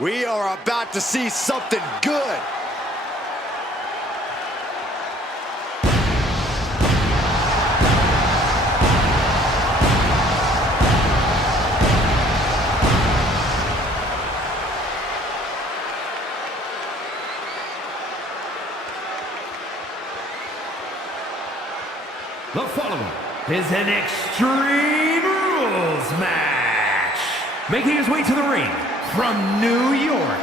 We are about to see something good. The following is an Extreme Rules match. Making his way to the ring from New York,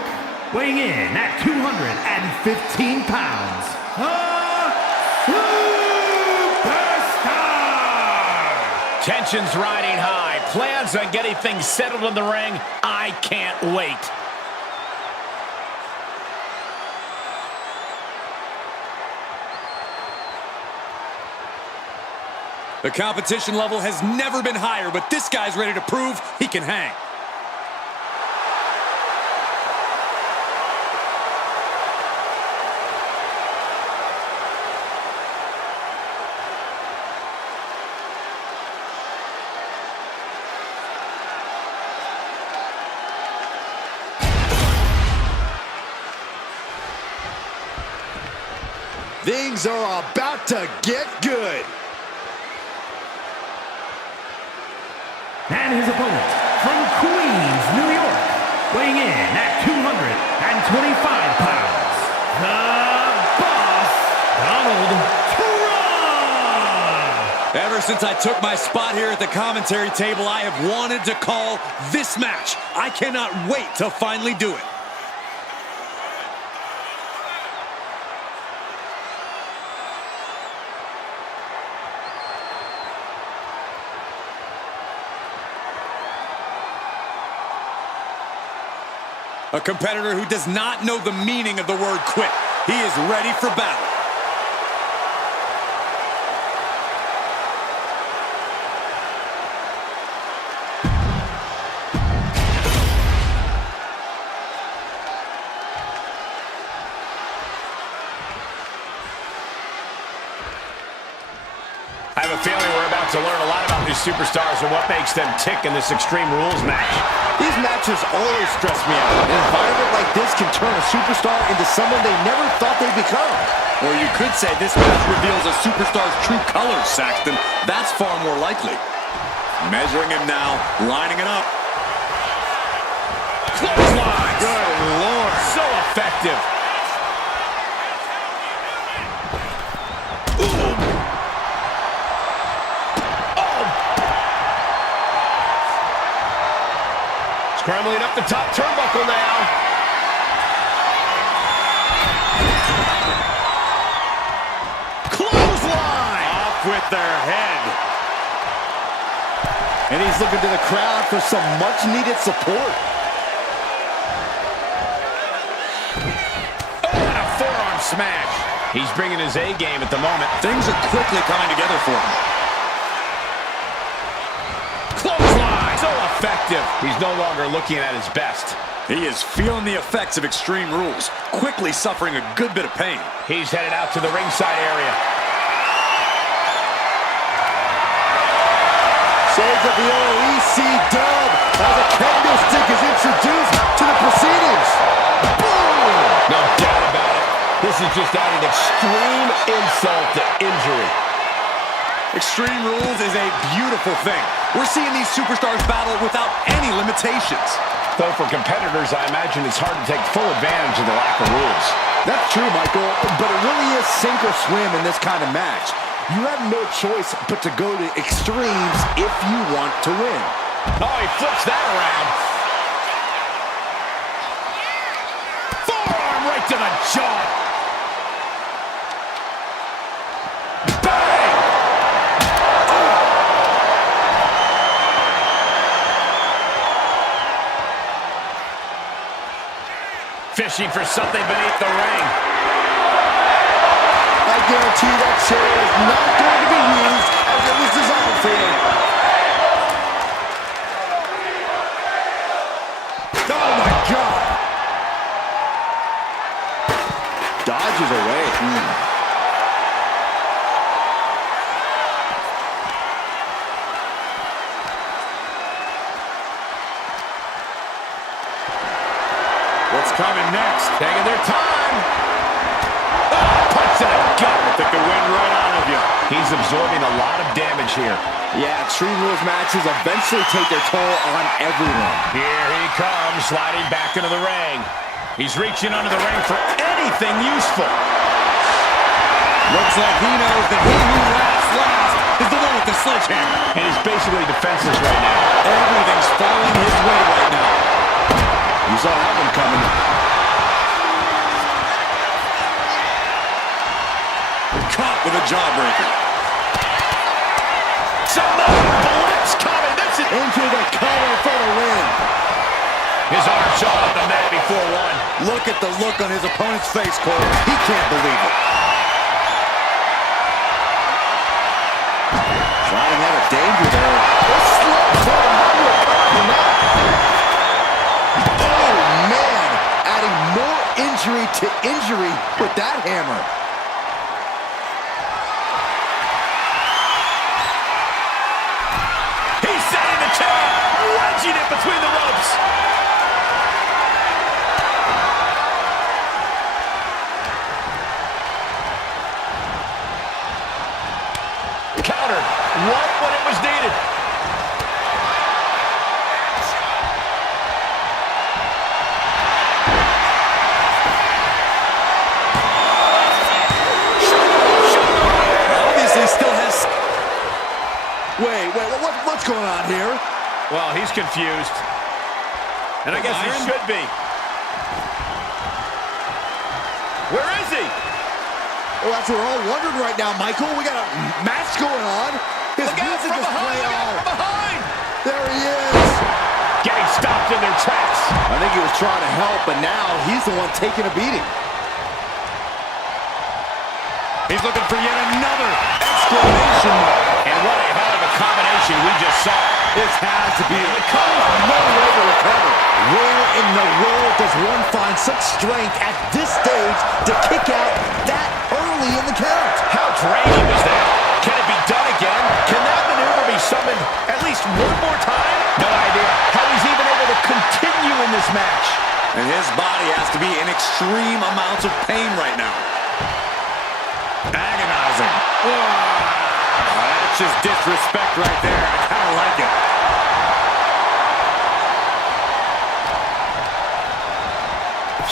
weighing in at 215 pounds, the Superstar! Tension's riding high. Plans on getting things settled in the ring. I can't wait. The competition level has never been higher, but this guy's ready to prove he can hang. Things are about to get good. And his opponent, from Queens, New York, weighing in at 225 pounds, the Boss, Donald Trump! Ever since I took my spot here at the commentary table, I have wanted to call this match. I cannot wait to finally do it. A competitor who does not know the meaning of the word quit. He is ready for battle. I have a feeling we're about to learn a lot about these superstars and what makes them tick in this Extreme Rules match. These matches always stress me out. An environment like this can turn a superstar into someone they never thought they'd become. Or you could say this match reveals a superstar's true colors, Saxton. That's far more likely. Measuring him now, lining it up. Clothesline! Good Lord. So effective. Scrambling up the top turnbuckle now. Clothesline! Off with their head. And he's looking to the crowd for some much-needed support. Oh, and a forearm smash. He's bringing his A game at the moment. Things are quickly coming together for him. Clothesline! So effective. He's no longer looking at his best. He is feeling the effects of Extreme Rules, quickly suffering a good bit of pain. He's headed out to the ringside area. Shades of the OEC dub as a candlestick is introduced to the proceedings. Boom! No doubt about it. This is just adding extreme insult to injury. Extreme Rules is a beautiful thing. We're seeing these superstars battle without any limitations. Though for competitors, I imagine it's hard to take full advantage of the lack of rules. That's true, Michael, but it really is sink or swim in this kind of match. You have no choice but to go to extremes if you want to win. Oh, he flips that around. Forearm right to the jaw. Bang! Fishing for something beneath the ring. I guarantee that chair is not going to be used as it was designed for. Oh my God! Dodges away. what's coming next. Taking their time. Oh, punch to the gut. Took the wind right out of you. He's absorbing a lot of damage here. Yeah, Extreme Rules matches eventually take their toll on everyone. Here he comes, sliding back into the ring. He's reaching under the ring for anything useful. Looks like he knows that he who laughs last is the one with the sledgehammer. And he's basically defenseless right now. Everything's falling his way right now. You saw that one coming. Caught with a jawbreaker. Some blitz coming. This is Into the cover for the win. his arm shot off the mat before one. Look at the look on his opponent's face, Cole. He can't believe it. Sliding out of danger there. Oh, man. Adding more injury to injury with that hammer. He's setting the chair, wedging it between the ropes. Countered. Right when it was needed. Obviously still has... Wait, what's going on here? Well, he's confused. And I guess he should be. Where is he? Well, that's what we're all wondering right now, Michael. We got a match going on. His Look out music from is behind! playing Look out all. from behind! There he is. Getting stopped in their tracks. I think he was trying to help, but now he's the one taking a beating. He's looking for yet another exclamation mark. And what a hell of a combination we just saw. This has to be no way to recover. Where in the world does one find such strength at this stage to kick out that early in the count? How draining was that? Can it be done again? Can that maneuver be summoned at least one more time? No idea how he's even able to continue in this match. And his body has to be in extreme amounts of pain right now. Agonizing. That's just disrespect right there. I kind of like it.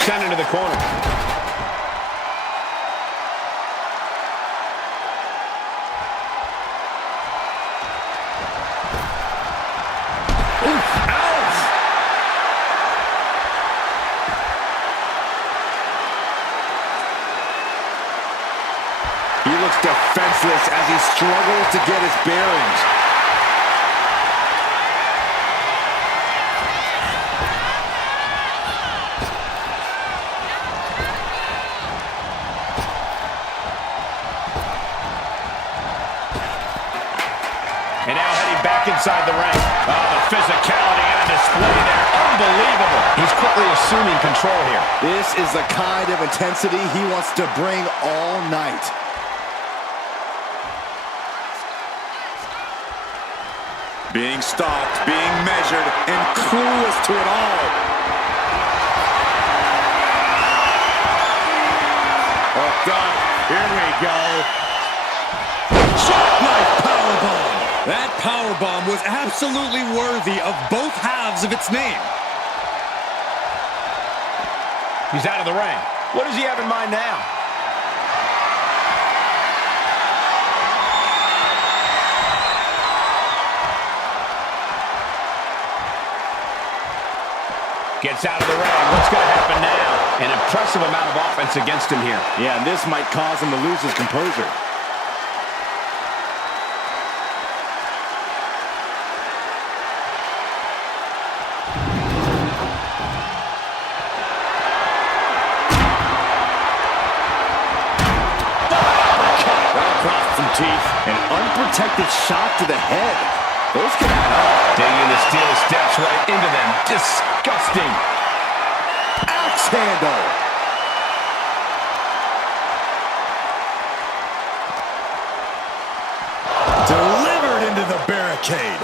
Sent into the corner. He looks defenseless as he struggles to get his bearings. And now heading back inside the ring. Oh, the physicality on display there. Unbelievable. He's quickly assuming control here. This is the kind of intensity he wants to bring all night. Being stalked, being measured, and clueless to it all. Hooked up. Here we go. Jackknife powerbomb. That powerbomb was absolutely worthy of both halves of its name. He's out of the ring. What does he have in mind now? Gets out of the ring. What's going to happen now? An impressive amount of offense against him here. Yeah, and this might cause him to lose his composure. Teeth. An unprotected shot to the head. Those can add up. Digging the steel steps right into them. Disgusting. Axe handle. Delivered into the barricade.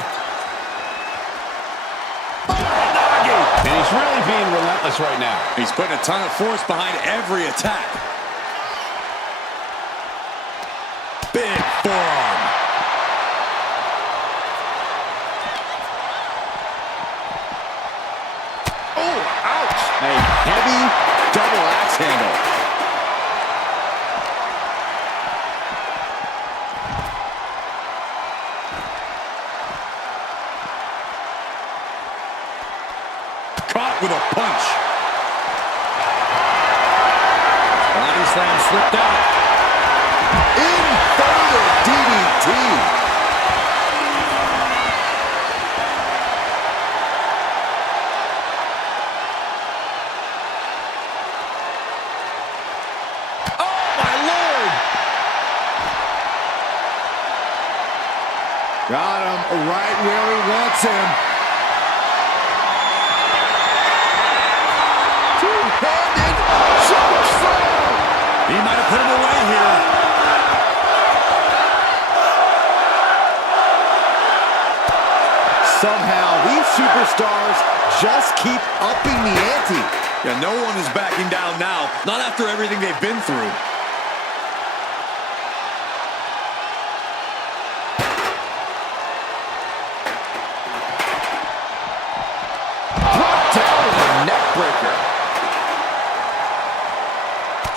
And he's He's really being relentless right now. He's putting a ton of force behind every attack. Big forearm. Oh, ouch. A heavy double axe handle. Caught with a punch. Body slam slipped out. Inverted DDT. Oh, my Lord. Got him right where he wants him. Two-handed chokeslam. He might have put him away here. Somehow, these superstars just keep upping the ante. Yeah, no one is backing down now. Not after everything they've been through. Brought down with a neck breaker.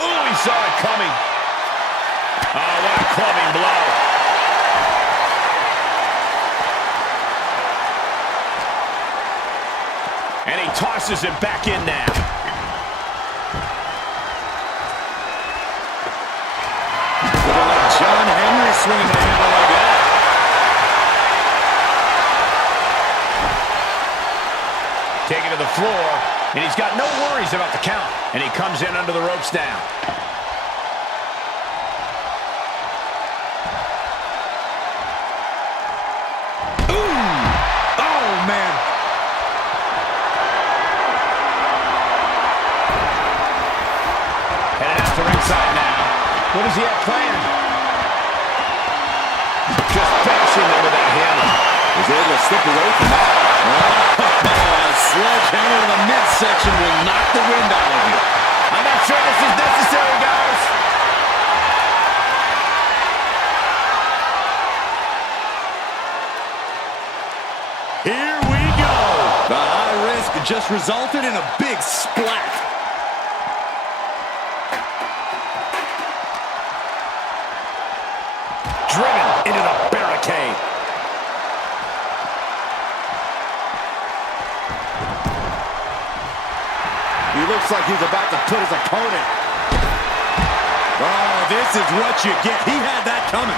Oh, he saw it coming. Oh, what a clubbing blow. And he tosses him back in now. Like John Henry swinging the handle like that. Taken to the floor, and he's got no worries about the count. And he comes in under the ropes now. Ooh! Oh, man. Headed out to ringside now. What does he have planned? Just bashing him with that hammer. Was able to slip away from that. A sledgehammer to the midsection will knock the wind out of you. I'm not sure this is necessary, guys. Here we go. The high risk just resulted in a big splat. Driven into the barricade. He looks like he's about to put his opponent. Oh, this is what you get. He had that coming.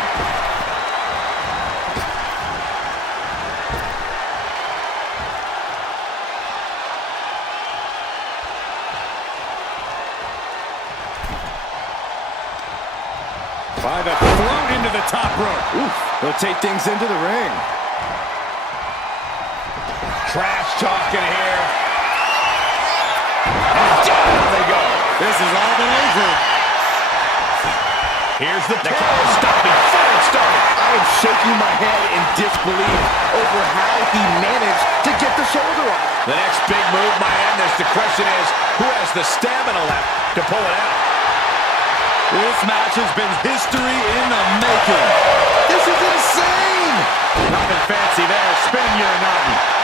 By the throat into the top rope. Oof. He'll take things into the ring. Trash talking here. And down they go. This is all been over. Here's the pin. Stop before it started. I am shaking my head in disbelief over how he managed to get the shoulder up. The next big move might end this. The question is, who has the stamina left to pull it out? This match has been history in the making. This is insane. Nothing fancy there. Spin your nothing.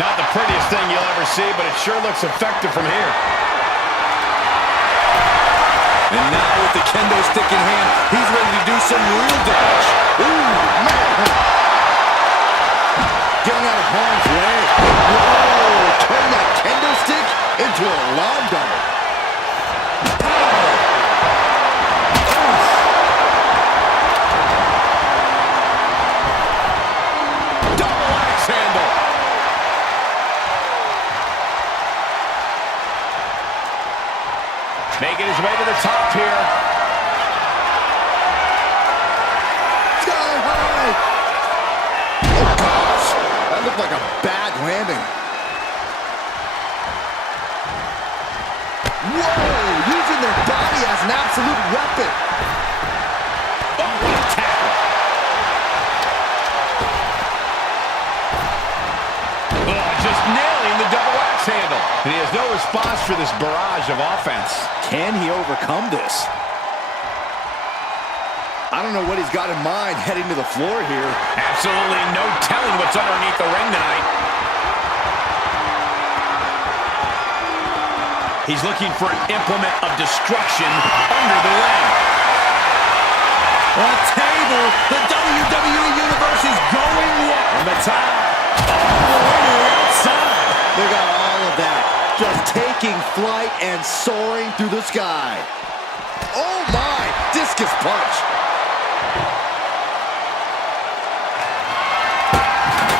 Not the prettiest thing you'll ever see, but it sure looks effective from here. And now with the kendo stick in hand, he's ready to do some real damage. Ooh, man. Getting out of harm's way. Whoa, turn that kendo stick into a lawn dart. Double axe handle. Making his way to the top here. Sky high. Oh, gosh. That looked like a bad landing. Whoa! Using their body as an absolute weapon. Oh, what a tackle. Oh, just nailing the double axe handle. And he has no response for this barrage of offense. Can he overcome this? I don't know what he's got in mind heading to the floor here. Absolutely no telling what's underneath the ring tonight. He's looking for an implement of destruction under the ring. A table. The WWE Universe is going wild. On the top. All the way to the outside. They got all of that. Just taking flight and soaring through the sky. Oh my! Discus punch.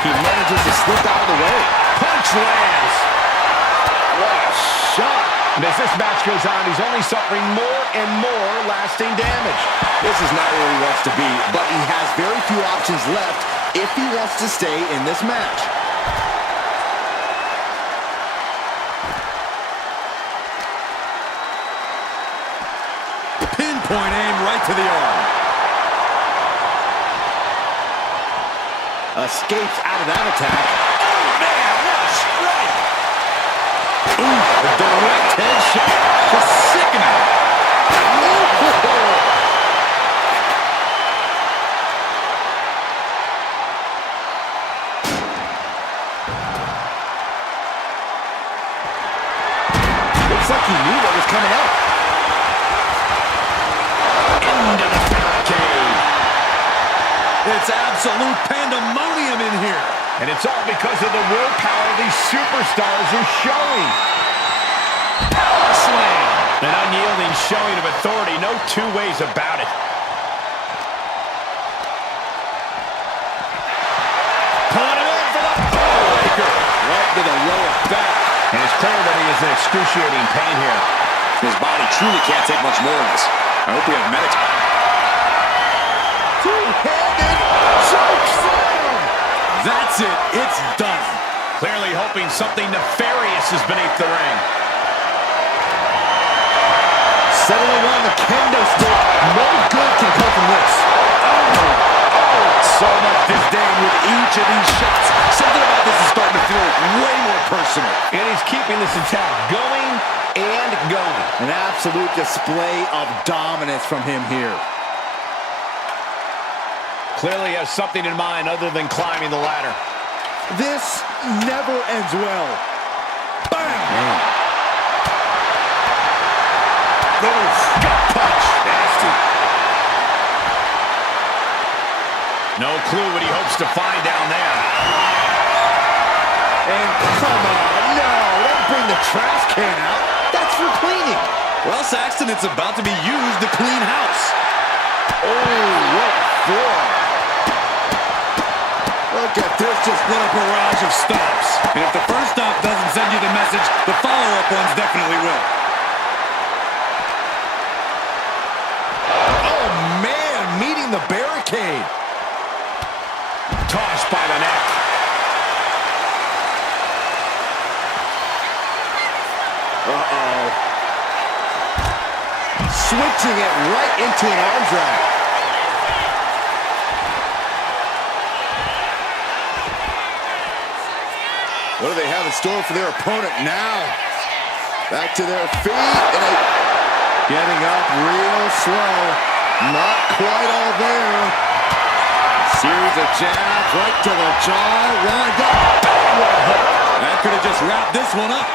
He manages to slip out of the way. Punch lands. What a shot. And as this match goes on, he's only suffering more and more lasting damage. This is not where he wants to be, but he has very few options left if he wants to stay in this match. Pinpoint aim right to the arm. Escapes out of that attack. Oh, man, what a strike. Ooh, a direct headshot. Just sickening. Looks like he knew what was coming up. Into the barricade. It's absolute pandemonium in here. And it's all because of the willpower these superstars are showing. Power slam. An unyielding showing of authority. No two ways about it. Pulling it in for the breaker. Right to the lower back. And it's clear that he is in excruciating pain here. His body truly can't take much more of this. I hope we have medics. Two-handed choke slam. That's it. It's done. Clearly hoping something nefarious is beneath the ring. Settling on the kendo stick. No good can come from this. So much disdain with each of these shots. Something about this is starting to feel way more personal. And he's keeping this attack going and going. An absolute display of dominance from him here. Clearly has something in mind other than climbing the ladder. This never ends well. Bam! Gut punch. Nasty. No clue what he hopes to find down there. And come on, no, don't bring the trash can out. That's for cleaning. Well, Saxton, it's about to be used to clean house. Oh, what a forearm. Look at this, just lit a barrage of stops. And if the first stop doesn't send you the message, the follow-up ones definitely will. Oh, man, meeting the barricade. Tossed by the neck. Uh-oh. Switching it right into an arm drag. What do they have in store for their opponent now? Back to their feet, and getting up real slow. Not quite all there. Series of jabs right to the jaw, lined up. What a hook. That could have just wrapped this one up.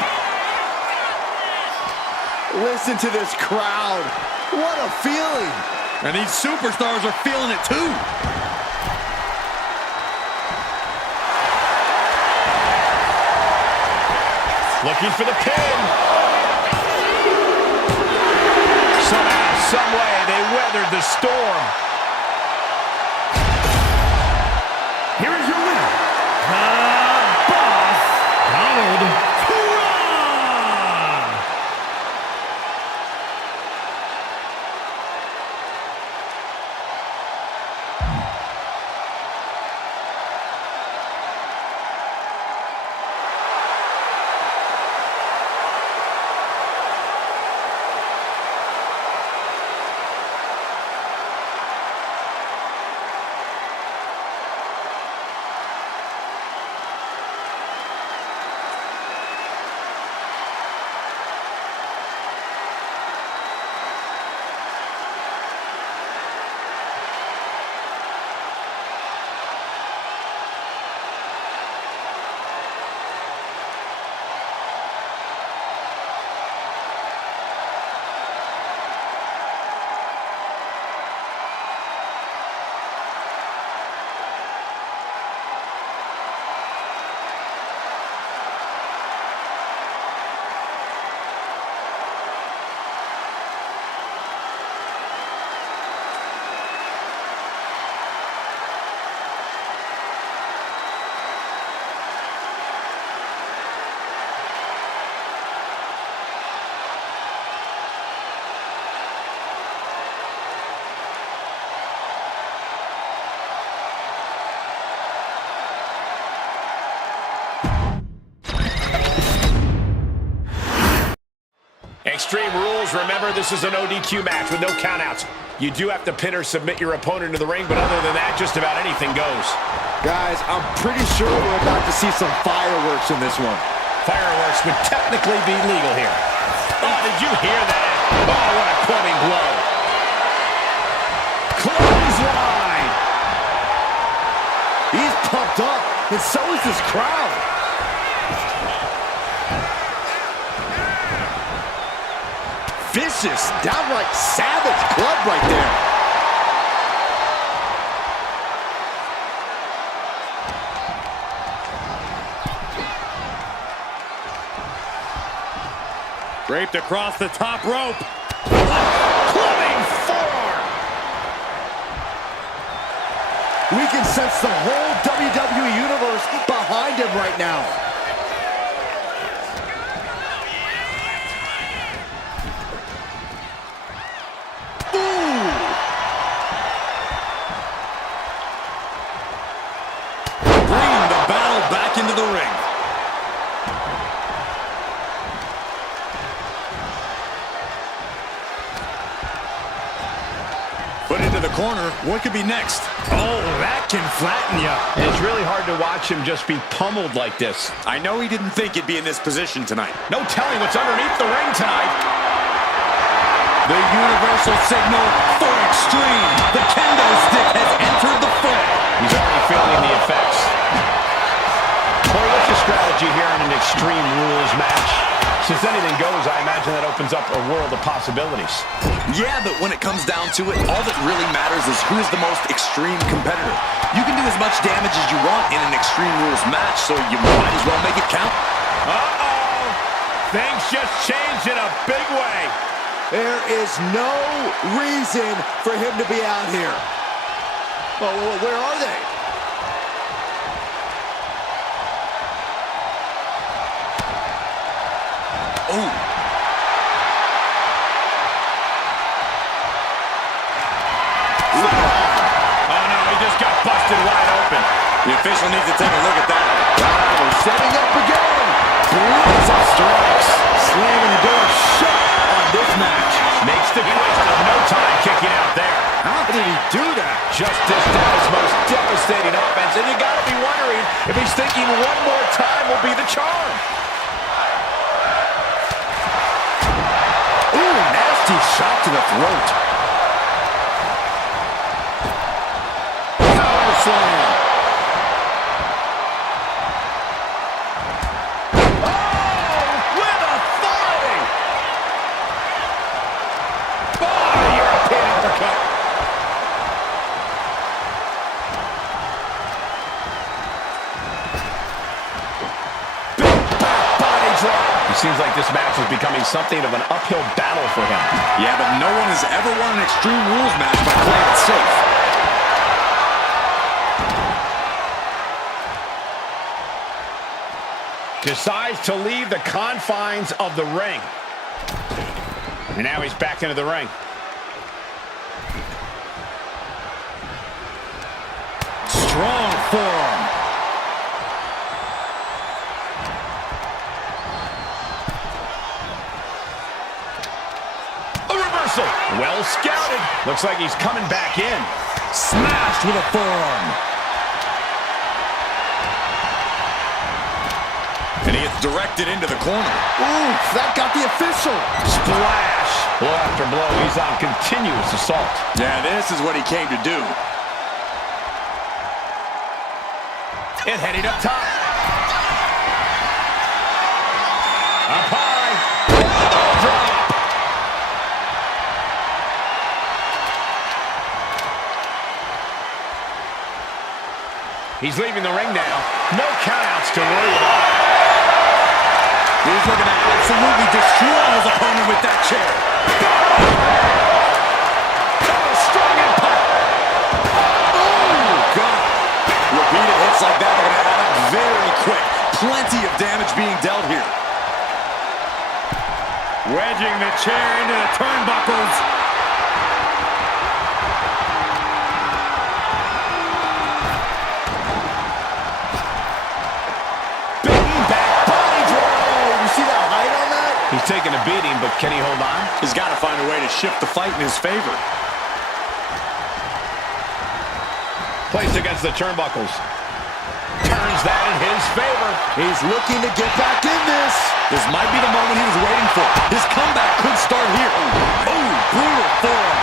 Listen to this crowd. What a feeling. And these superstars are feeling it too. Looking for the pin. Somehow, some way, they weathered the storm. Here is your winner, the Boss, Donald Trump. Extreme Rules, remember this is an ODQ match with no countouts. You do have to pin or submit your opponent to the ring, but other than that, just about anything goes. Guys, I'm pretty sure we're about to see some fireworks in this one. Fireworks would technically be legal here. Oh, did you hear that? Oh, what a clubbing blow. Clothesline! He's pumped up, and so is this crowd. Vicious, downright savage club right there. Draped across the top rope. Clubbing forearm. We can sense the whole WWE Universe behind him right now. Bringing the battle back into the ring. Put into the corner. What could be next? Oh, that can flatten you. And it's really hard to watch him just be pummeled like this. I know he didn't think he'd be in this position tonight. No telling what's underneath the ring tonight. The universal signal for extreme. The kendo stick has entered the fray. He's already feeling the effects. Corey, what's your strategy here in an Extreme Rules match? Since anything goes, I imagine that opens up a world of possibilities. Yeah, but when it comes down to it, all that really matters is who is the most extreme competitor. You can do as much damage as you want in an Extreme Rules match, so you might as well make it count. Uh-oh! Things just changed in a big way. There is no reason for him to be out here. Well, where are they? Oh. Oh, no, he just got busted wide open. The official needs to take a look at that. Wow, setting up again. Lots of strikes. Slamming the door shut on this match. Makes the twist of no time kicking out there. How did he do that? Just dished out his most devastating offense, and you gotta be wondering if he's thinking one more time will be the charm. Ooh, nasty shot to the throat. Power slam. Oh, with authority. Oh, European uppercut. Big back body drop. It seems like this match is becoming something of an uphill battle for him. Yeah, but no one has ever won an Extreme Rules match by playing it safe. Decides to leave the confines of the ring. And now he's back into the ring. Strong forearm. A reversal. Well scouted. Looks like he's coming back in. Smashed with a forearm. And he gets directed into the corner. Ooh, that got the official. Splash. Blow after blow. He's on continuous assault. Yeah, this is what he came to do. And heading up top. Up high. Elbow drop. He's leaving the ring now. No countouts to worry about. He's looking to absolutely destroy his opponent with that chair. Oh, strong impact. Oh, God. Repeated hits like that are going to add up very quick. Plenty of damage being dealt here. Wedging the chair into the turnbuckles. See that height on that? He's taking a beating, but can he hold on? He's got to find a way to shift the fight in his favor. Placed against the turnbuckles. Turns that in his favor. He's looking to get back in this. This might be the moment he was waiting for. His comeback could start here. Oh, brutal forearm.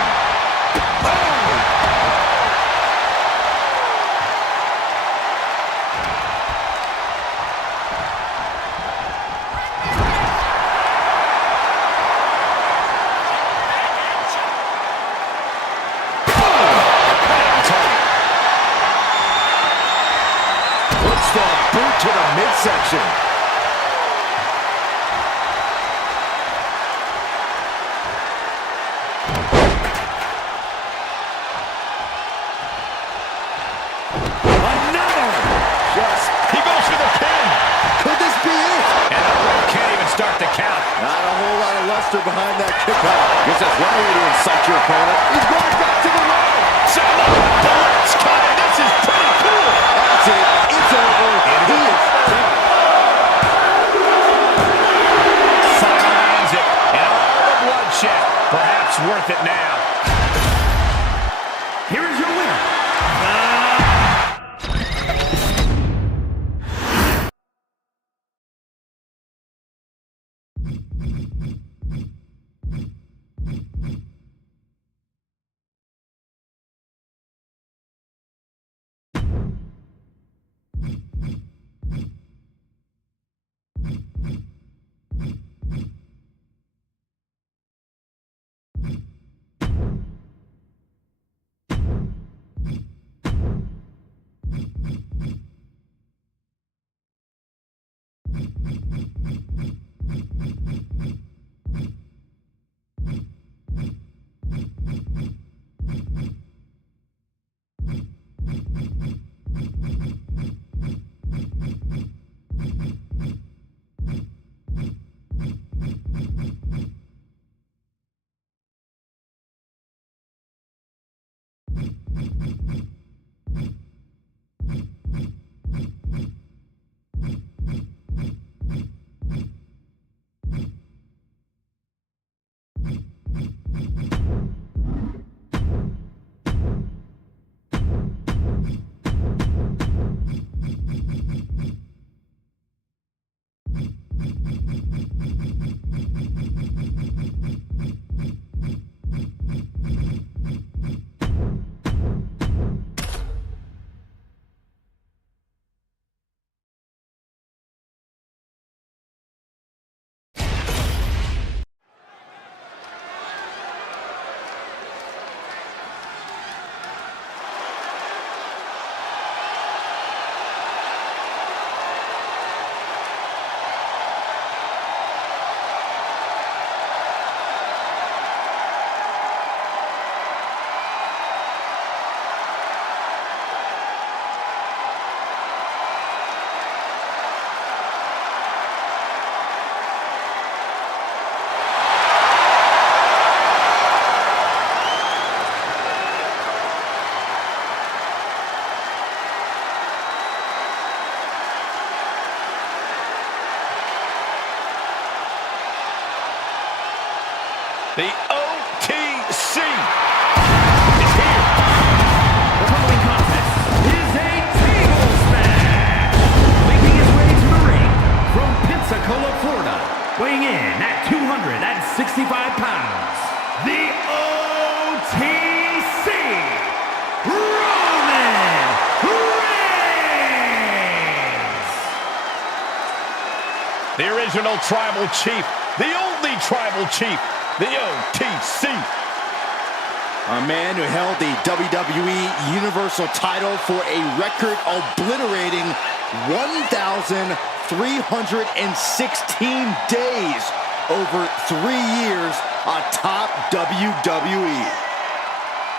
Boot to the midsection. Another! He goes for the pin. Could this be it? And the ref can't even start the count. Not a whole lot of luster behind that kick out. Guess that's one way to incite your opponent. He's going back to the rope. So look, the ref's coming. This is pretty cool. That's it. It's over. He is Finds it. And all the bloodshed. Perhaps worth it now. Here is your winner. The OTC is here. The following contest is a tables match. Making his way to the ring from Pensacola, Florida, weighing in at 265 pounds, the OTC, Roman Reigns. The original tribal chief, the only tribal chief, the OTC. A man who held the WWE Universal title for a record obliterating 1,316 days over 3 years atop WWE.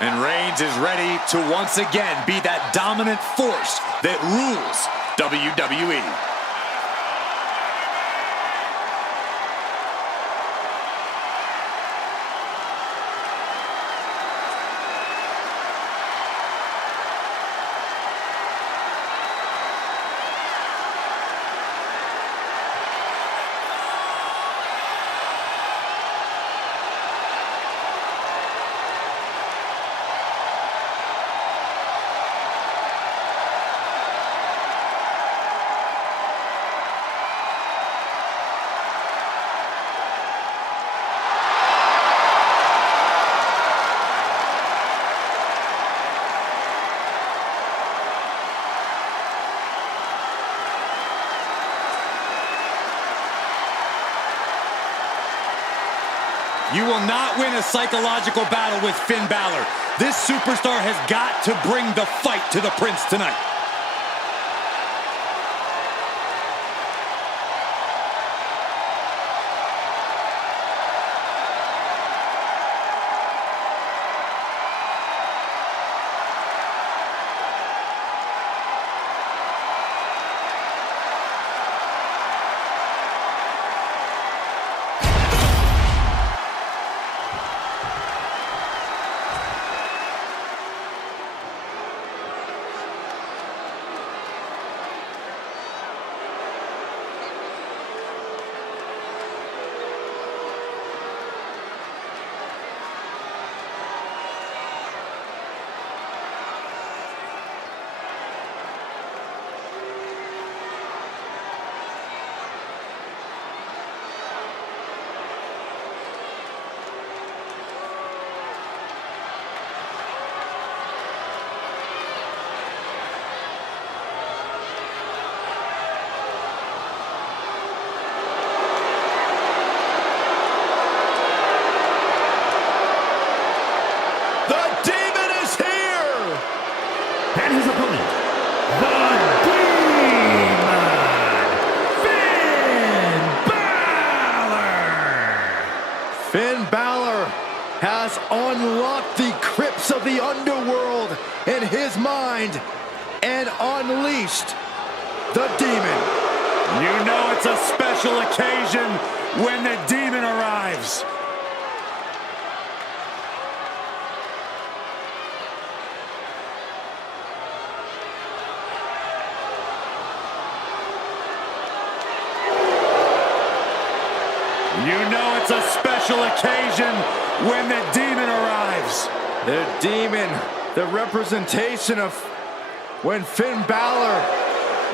And Reigns is ready to once again be that dominant force that rules WWE. You will not win a psychological battle with Finn Balor. This superstar has got to bring the fight to the Prince tonight. And his opponent, the Demon, Finn Balor! Finn Balor has unlocked the crypts of the underworld in his mind and unleashed the Demon. You know it's a special occasion when the Demon arrives. You know it's a special occasion when the Demon arrives. The Demon, the representation of when Finn Balor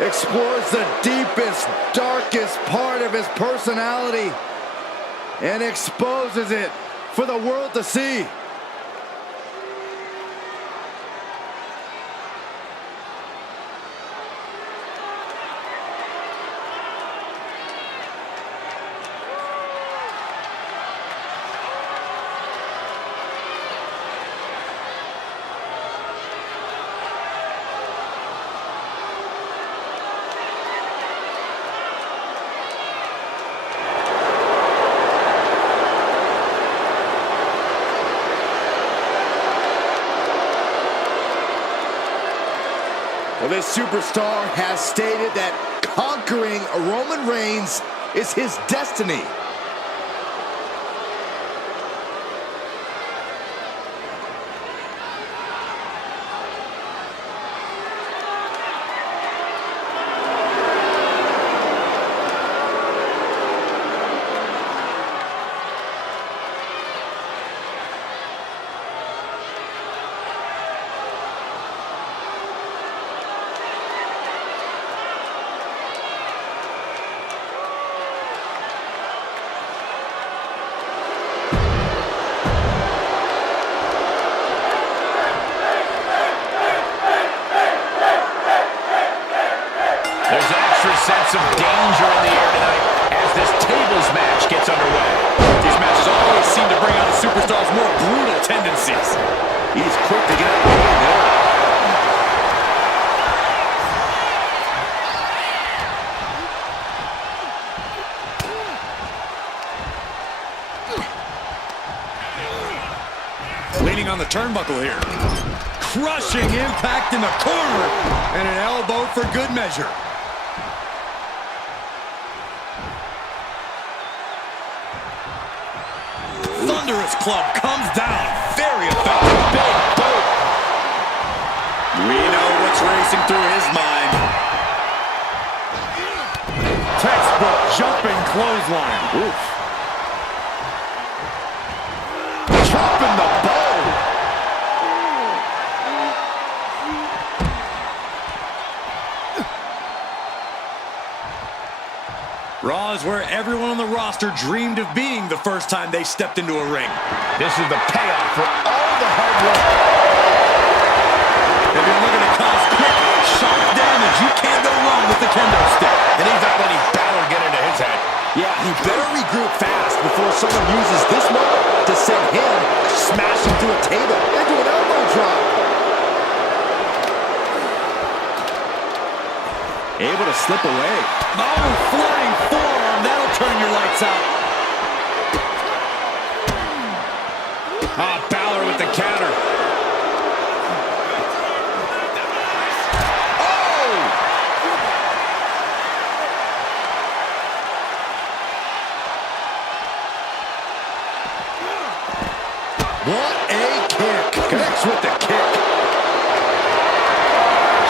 explores the deepest, darkest part of his personality and exposes it for the world to see. Well, this superstar has stated that conquering Roman Reigns is his destiny. There's an extra sense of danger in the air tonight as this tables match gets underway. These matches always seem to bring out a superstar's more brutal tendencies. He's quick to get out of the way there. Leaning on the turnbuckle here. Crushing impact in the corner. And an elbow for good measure. Thunderous club comes down. Very effective. Big boot. We know what's racing through his mind. Textbook jumping clothesline. Oof. Dropping the bow. Raw is where everyone on the roster dreamed of being the first time they stepped into a ring. This is the payoff for all the hard work. If you're looking to cause quick, sharp damage, you can't go wrong with the kendo stick. And he's not letting Balor get into his head. Yeah, he better regroup fast. before someone uses this moment to send him smashing through a table into an elbow drop. Able to slip away. Oh, flying forearm. That'll turn your lights out. Balor with the counter. Oh! What a kick. Connects with the kick.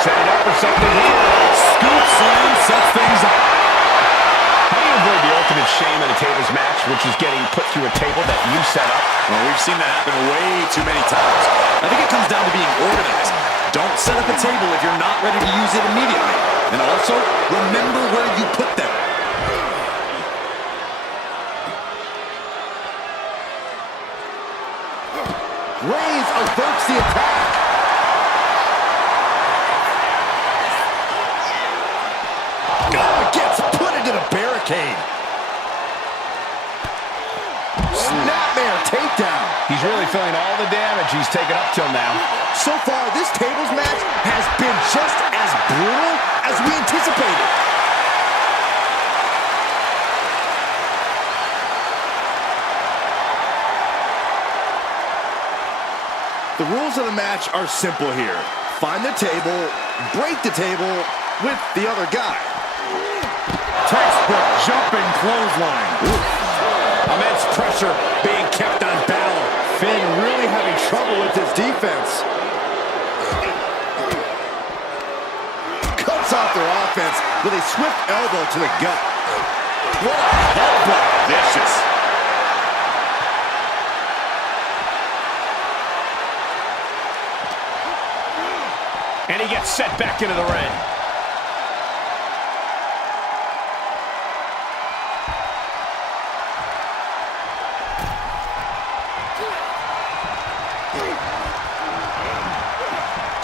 Setting up for something here. Scoop slam sets things up. How do you avoid the ultimate shame in a tables match, which is getting put through a table that you set up? Well, we've seen that happen way too many times. I think it comes down to being organized. Don't set up a table if you're not ready to use it immediately. And also, remember where you put them. Reigns averts the attack. Gets put into the barricade. Snapmare takedown. He's really feeling all the damage he's taken up till now. So far, this tables match has been just as brutal as we anticipated. The rules of the match are simple here. Find the table, break the table with the other guy. Textbook jumping clothesline. Immense pressure being kept on Balor. Finn really having trouble with his defense. Cuts off their offense with a swift elbow to the gut. What a headbutt. Vicious. And he gets set back into the ring.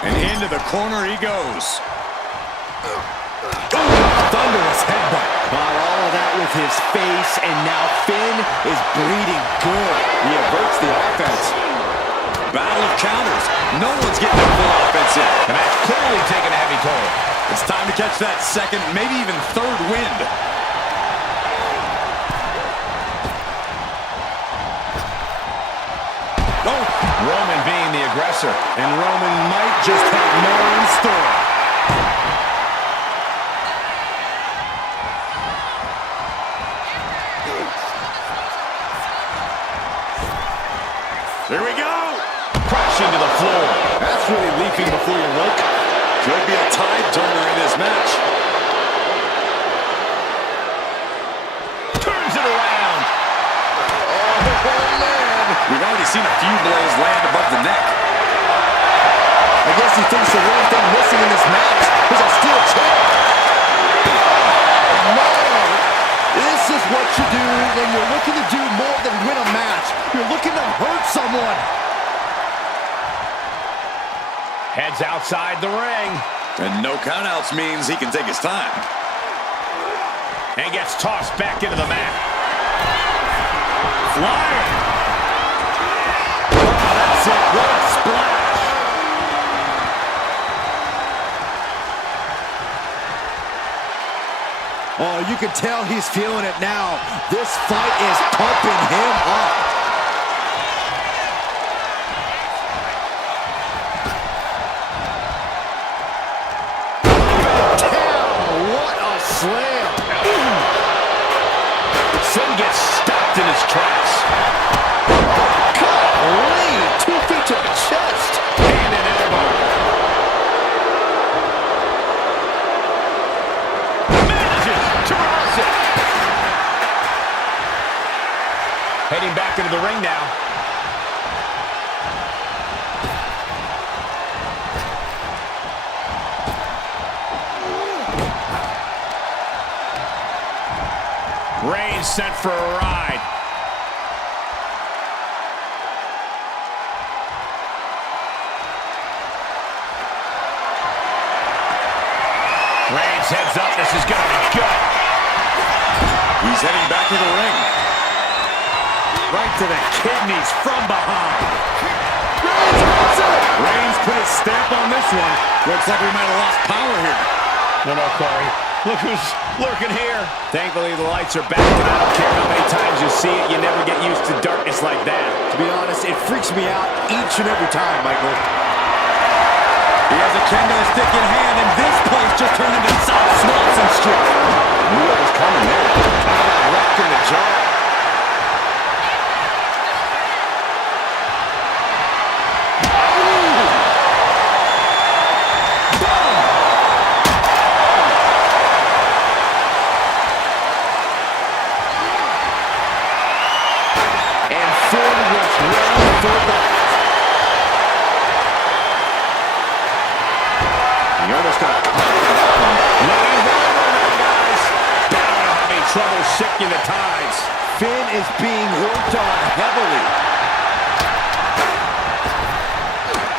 And into the corner he goes. Thunderous headbutt. Got all of that with his face, and now Finn is bleeding good. He averts the offense. Battle of counters. No one's getting their full offense in. The match clearly taking a heavy toll. It's time to catch that second, maybe even third wind. Oh, Roman being the aggressor. And Roman might just have more in store. Here we go. Crashing to the floor. That's really leaping before you look. Could be a tide turner in this match. Turns it around. Oh, man. We've already seen a few blows land above the neck. I guess he thinks the one thing missing in this match is a steel chair. No! This is what you do when you're looking to do more than win a match. You're looking to hurt someone. Heads outside the ring. And no countouts means he can take his time. And gets tossed back into the mat. Flying. Oh, that's it. What a splash. Oh, you can tell he's feeling it now. This fight is pumping him up. What a slam. Sin gets stopped in his tracks. Golly, 2 feet to the chest. And an elbow. Manages to reverse it. Heading back into the ring now. Reigns sent for a ride. Reigns heads up. This is going to be good. He's heading back to the ring. Right to the kidneys from behind. Reigns put his stamp on this one. Looks like we might have lost power here. No, Corey. Look who's lurking here. Thankfully, the lights are back, and I don't care how many times you see it, you never get used to darkness like that. To be honest, it freaks me out each and every time, Michael. He has a kendo stick in hand, and this place just turned into South Swanson Street. Knew what was coming there. Rock in the jaw. He almost got Trouble shifting the tides. Finn is being worked on heavily.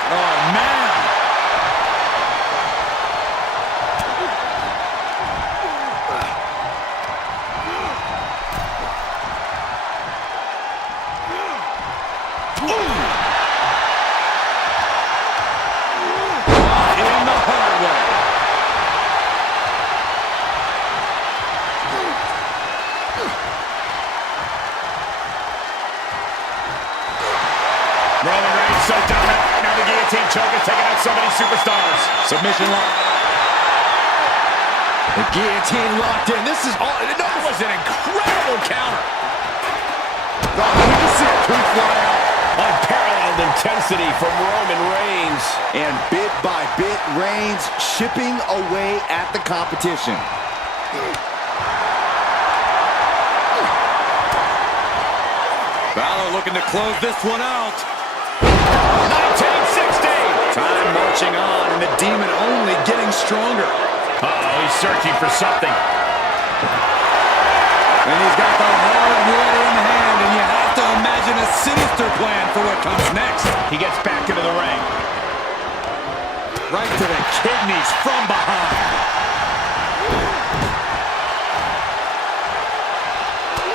Oh, man. In the hard way. Roman Reigns so dominant. Now the guillotine choke is taking out so many superstars. Submission lock. The guillotine locked in. This is all. That was an incredible counter. Oh, you can see a tooth fly out. Unparalleled intensity from Roman Reigns. And bit by bit, Reigns chipping away at the competition. Balor looking to close this one out. 1960. Time marching on, and the demon only getting stronger. Uh-oh, he's searching for something. And he's got the hardwood in hand, and you have to imagine a sinister plan for what comes next. He gets back into the ring. Right to the kidneys from behind.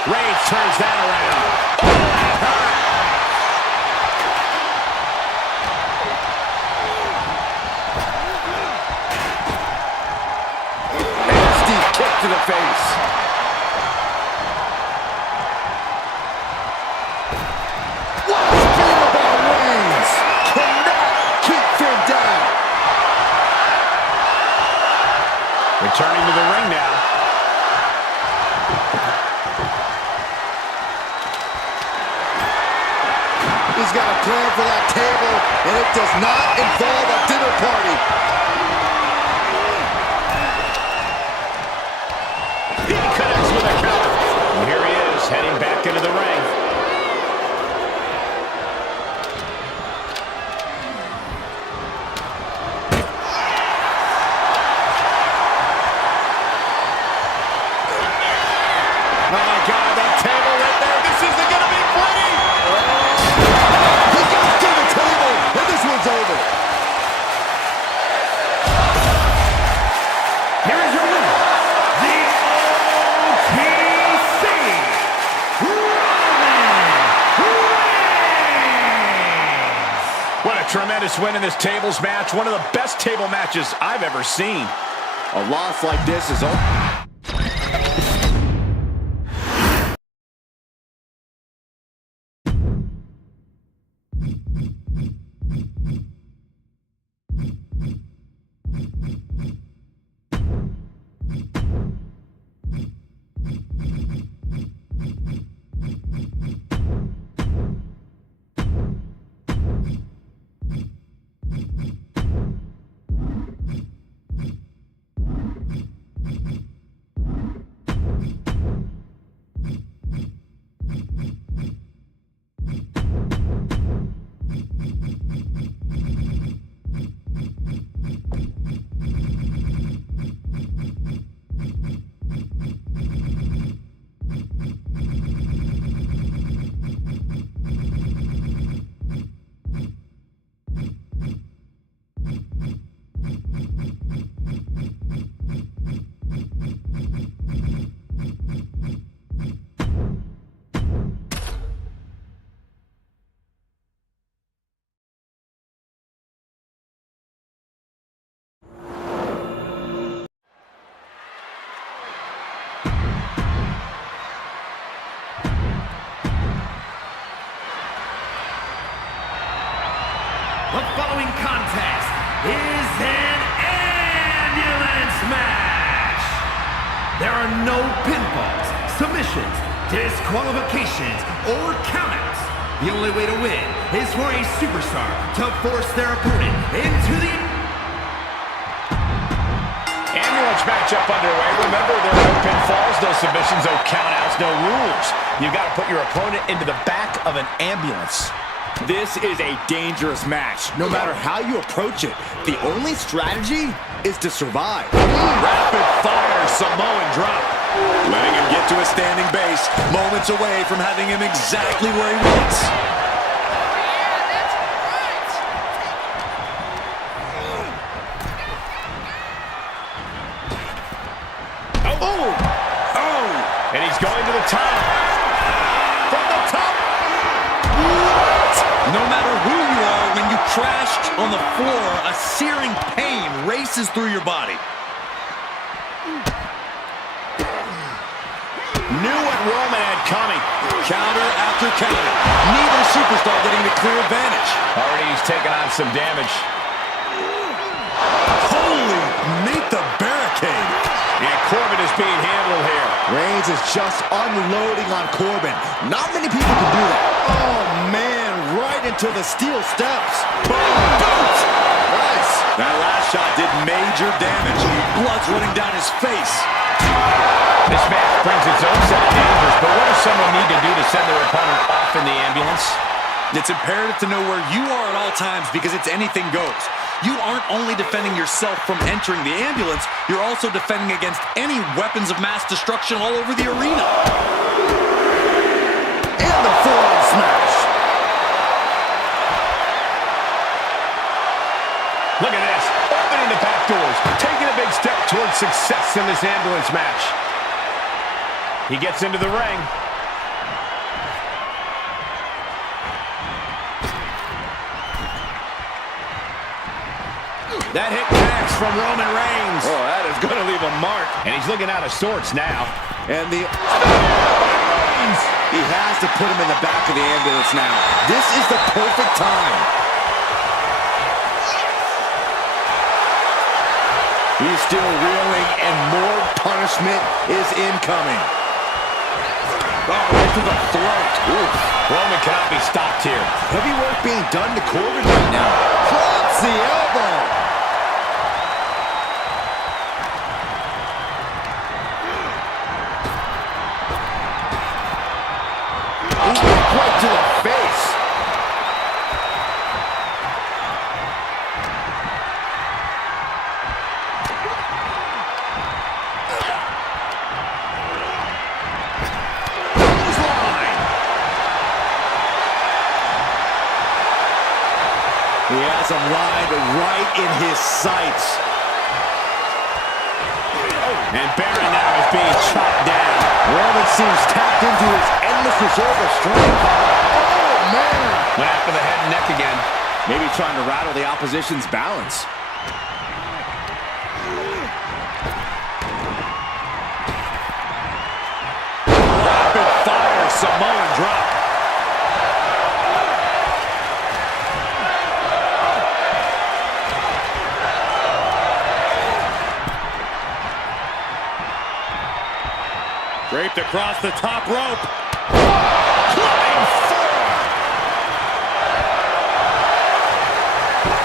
Reigns turns that around. Oh, that hurt. Nasty kick to the face. What's great about Reigns? Cannot keep Finn down. Returning to the ring now. He's got a plan for that table, and it does not involve a dinner party. He connects with a counter. And here he is, heading back into the ring. Oh my God, that table right there. This isn't going to be pretty. He got to the table, and this one's over. Here is your winner, the OTC, Roman Reigns. What a tremendous win in this tables match. One of the best table matches I've ever seen. A loss like this is all. The following contest is an ambulance match. There are no pinfalls, submissions, disqualifications, or countouts. The only way to win is for a superstar to force their opponent into the Ambulance matchup underway. Remember, there are no pinfalls, no submissions, no countouts, no rules. You've got to put your opponent into the back of an ambulance. This is a dangerous match, no matter how you approach it. The only strategy is to survive. Rapid fire Samoan drop. Letting him get to a standing base, moments away from having him exactly where he wants. And he's going to the top. From the top. No matter who you are, when you crash on the floor, a searing pain races through your body. Knew what Roman had coming. Counter after counter. Neither superstar getting the clear advantage. Already he's taken on some damage. Holy, meet the barricade. And Corbin is being handled here. Reigns is just unloading on Corbin. Not many people can do that. Oh, man, right into the steel steps. Boom, boom. Nice. That last shot did major damage. Blood's running down his face. This match brings its own set of dangers, but what does someone need to do to send their opponent off in the ambulance? It's imperative to know where you are at all times because it's anything goes. You aren't only defending yourself from entering the ambulance, you're also defending against any weapons of mass destruction all over the arena. And the forearm smash. Look at this, opening the back doors, taking a big step towards success in this ambulance match. He gets into the ring. That hit connects from Roman Reigns. Oh, that is going to leave a mark. And he's looking out of sorts now. And he has to put him in the back of the ambulance now. This is the perfect time. He's still reeling, and more punishment is incoming. Oh, right to the throat. Oof. Roman cannot be stopped here. Heavy work being done to Corbin right now. Drops the elbow. Right to the face. He has him lined right in his sights. And Baron now is being chopped down. Roman seems tapped into his endless reserve of strength. Oh, man. Went after the head and neck again. Maybe trying to rattle the opposition's balance. Rapid fire Samoan drop. Draped across the top rope. Flying forearm.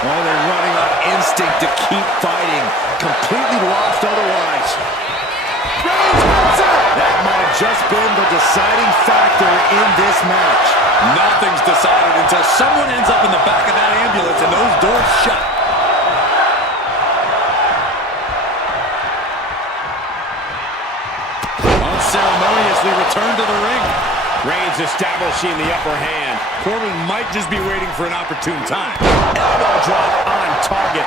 Oh, they're running on instinct to keep fighting. Completely lost otherwise. That might have just been the deciding factor in this match. Nothing's decided until someone ends up in the back of that ambulance and those doors shut. Unceremoniously returned to the ring. Reigns establishing the upper hand. Corbin might just be waiting for an opportune time. Elbow drop on target.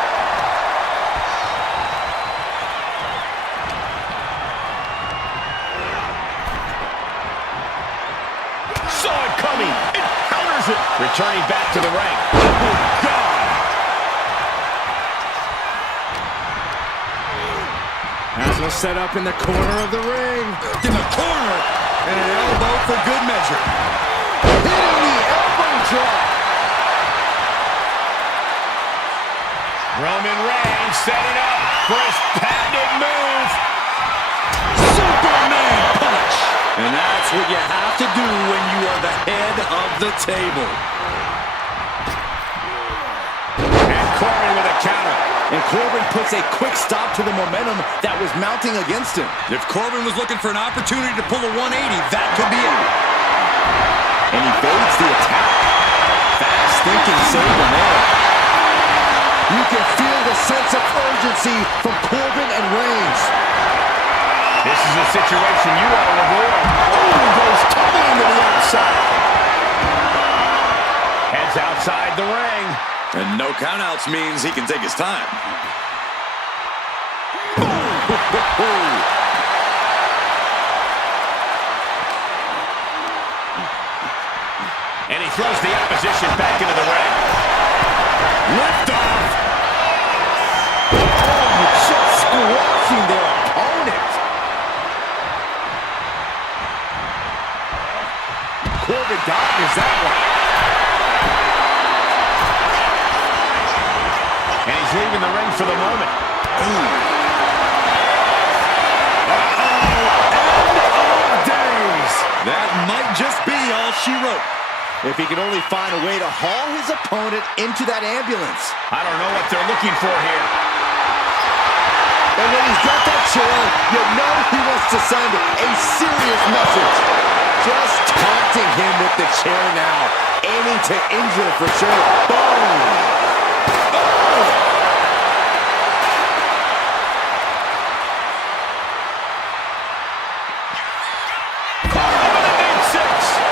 Saw it coming. It counters it. Returning back to the ring. Oh, God. Has him set up in the corner of the ring. In the corner. And an elbow for good measure. Hitting the elbow drop. Roman Reigns setting up for his patented move. Superman punch. And that's what you have to do when you are the head of the table. And Corbin with a counter. And Corbin puts a quick stop to the momentum that was mounting against him. If Corbin was looking for an opportunity to pull a 180, that could be it. And he evades the attack. Fast thinking saved him there. You can feel the sense of urgency from Corbin and Reigns. This is a situation you want to avoid. Oh, he goes tumbling to the outside. Heads outside the ring. And no countouts means he can take his time. And he throws the opposition back into the ring. Lift off. Oh, just squashing their opponent. Corbin dodges that one. And he's leaving the ring for the moment. Days. That might just be all she wrote. If he could only find a way to haul his opponent into that ambulance. I don't know what they're looking for here. And when he's got that chair, you know he wants to send a serious message. Just taunting him with the chair now. Aiming to injure for sure. Boom!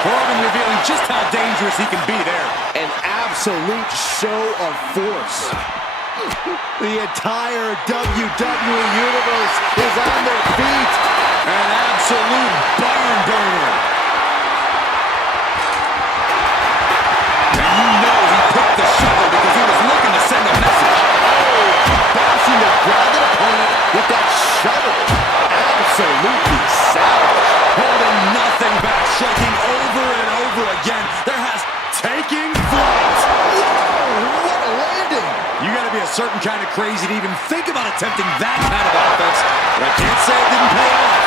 Corbin revealing just how dangerous he can be there. An absolute show of force. The entire WWE Universe is on their feet. An absolute barn burner. And you know he picked the shovel because he was looking to send a message. Bashing the grounded opponent with that shovel. Absolutely savage. Holding nothing back, striking over and over again. There has taking flight. Whoa, what a landing. You got to be a certain kind of crazy to even think about attempting that kind of offense. But I can't say it didn't pay off.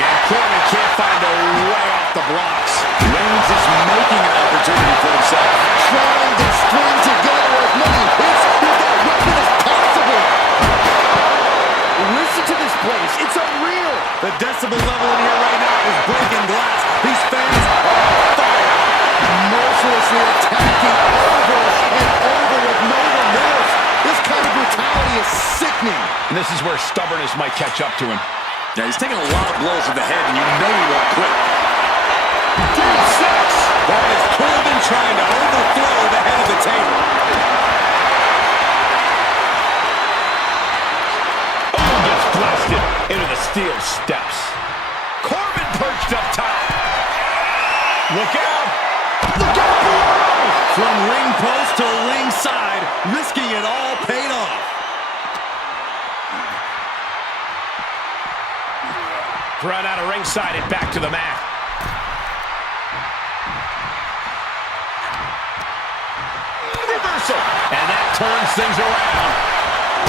And Corbin can't find a way off the blocks. Reigns is making an opportunity for himself. Trying to string together as many hits with that weapon as possible. Listen to this place. It's unreal. The decibel level in here right now is breaking glass. These fans are on fire. Mercilessly attacking over and over with no remorse. This kind of brutality is sickening. And this is where stubbornness might catch up to him. Yeah, he's taking a lot of blows to the head, and you know he won't quit. Dude, six. That is Corbin trying to overthrow the head of the table. Oh, gets blasted into the steel steps. Corbin perched up top. Look out. Look out below. From ring post to ringside, risking it all paid off. Thrown out of ringside and back to the mat. Reversal. And that turns things around.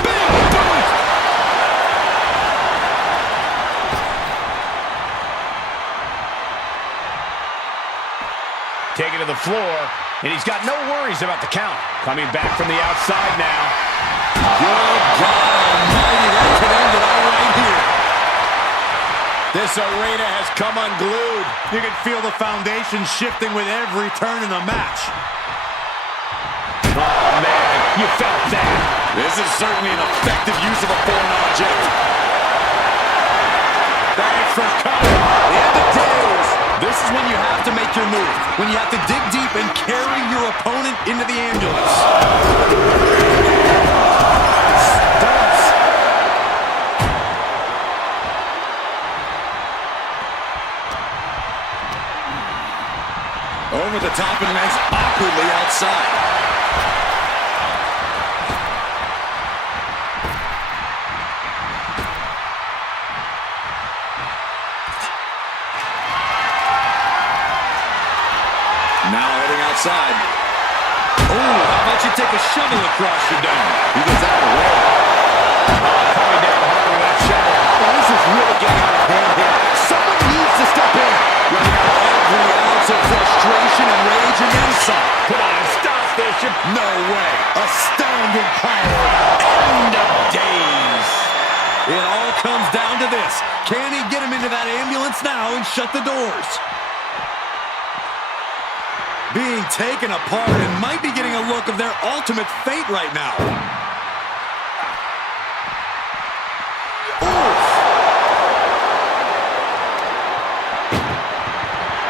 Big boot. Taken to the floor, and he's got no worries about the count. Coming back from the outside now. Good God Almighty, that could end it all right here. This arena has come unglued. You can feel the foundation shifting with every turn in the match. Oh, man, you felt that. This is certainly an effective use of a foreign object. Thanks for coming. The end of days. This is when you have to make your move. When you have to dig deep and carry your opponent into the ambulance. Stunts. Over the top and lands awkwardly outside. Now heading outside. Oh, how about you take a shovel across your dome? He gets out of the way. Coming down hard with that shovel. Oh, this is really getting out of hand here. Someone needs to step in. Running out every ounce of frustration and rage and then some. Come on, stop this. No way. Astounding power. End of days. It all comes down to this. Can he get him into that ambulance now and shut the doors? Being taken apart and might be getting a look of their ultimate fate right now.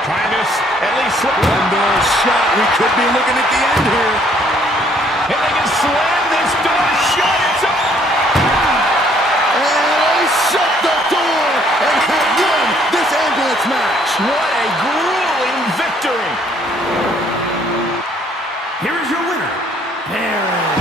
Trying to at least slip. One door shot. We could be looking at the end here. And they can slam this door shut. It's up. And they shut the door and have won this ambulance match. What a grueling victory. Here is your winner, Baron.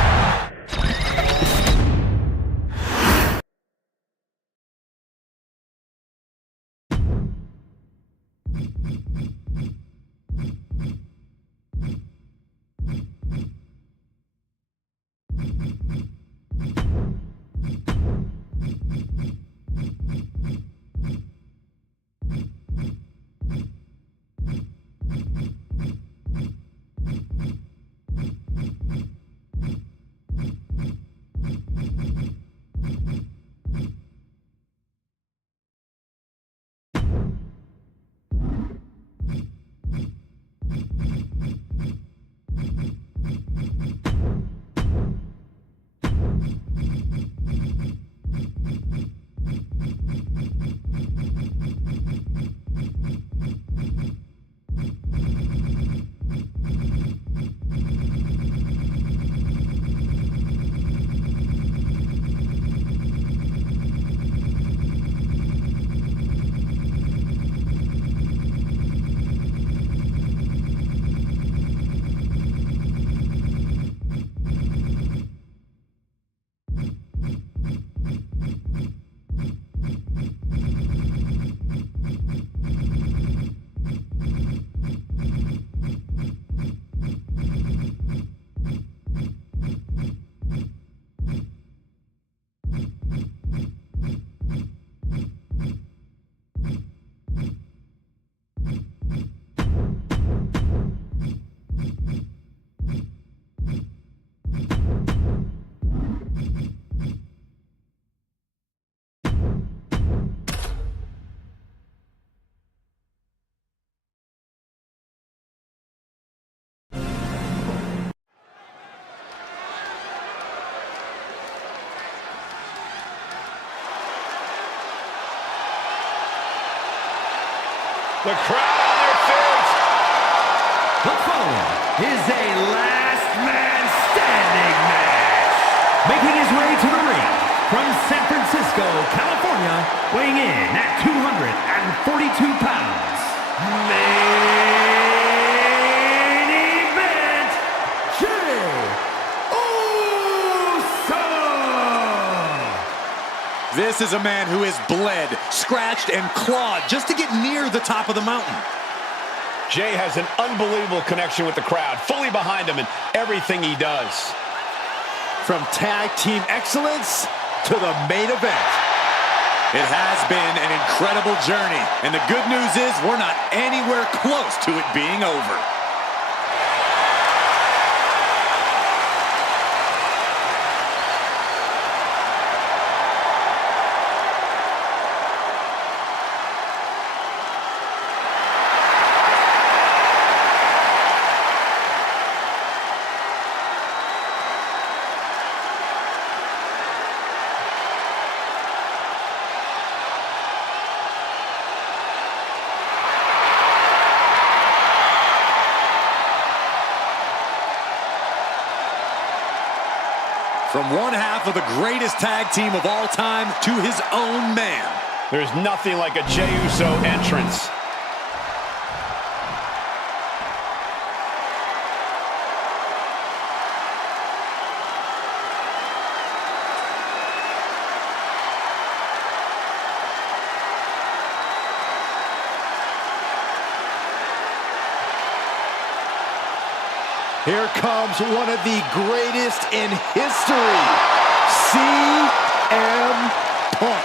The crowd on their feet. The following is a last man standing match. Making his way to the ring from San Francisco, California, weighing in at 242 pounds. Main event, Jey Uso. This is a man who has bled, scratched, and clawed just to get near the top of the mountain. Jey has an unbelievable connection with the crowd, fully behind him in everything he does. From tag team excellence to the main event. It has been an incredible journey, and the good news is we're not anywhere close to it being over. From one half of the greatest tag team of all time to his own man. There's nothing like a Jey Uso entrance. Here comes one of the greatest in history, CM Punk.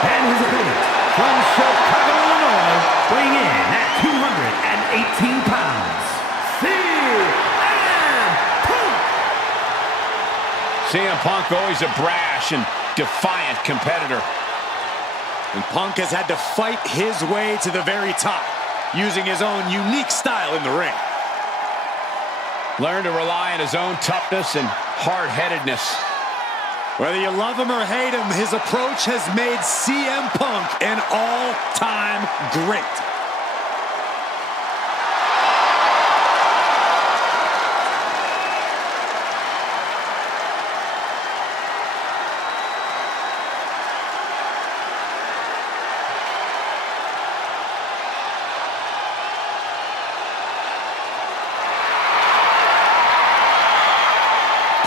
And his opponent, from Chicago, Illinois, weighing in at 218 pounds, CM Punk! CM Punk, always a brash and defiant competitor. And Punk has had to fight his way to the very top, using his own unique style in the ring. Learned to rely on his own toughness and hard-headedness. Whether you love him or hate him, his approach has made CM Punk an all-time great.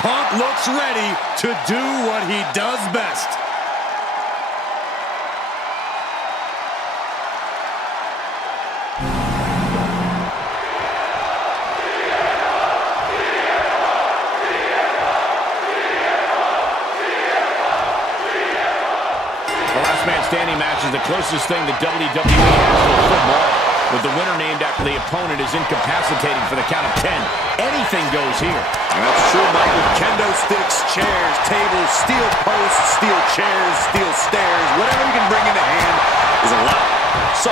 Punk looks ready to do what he does best. The last man standing match is the closest thing the WWE has to football, with the winner named after the opponent is incapacitated for the count of 10. Anything goes here. That's true, Michael. Kendo sticks, chairs, tables, steel posts, steel chairs, steel stairs, whatever you can bring into hand is allowed. So,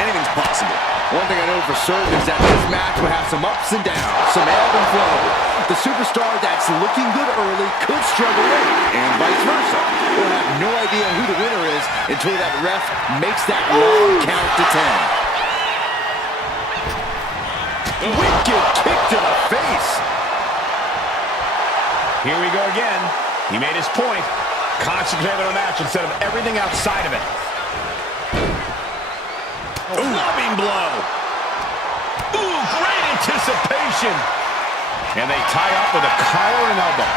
anything's possible. One thing I know for certain is that this match will have some ups and downs, some ebb and flow. The superstar that's looking good early could struggle late, and vice versa. We'll have no idea who the winner is until that ref makes that long count to 10. Wicked kick to the face. Here we go again. He made his point. Concentrate on the match instead of everything outside of it. Loving blow. Ooh, great anticipation. And they tie up with a collar and elbow.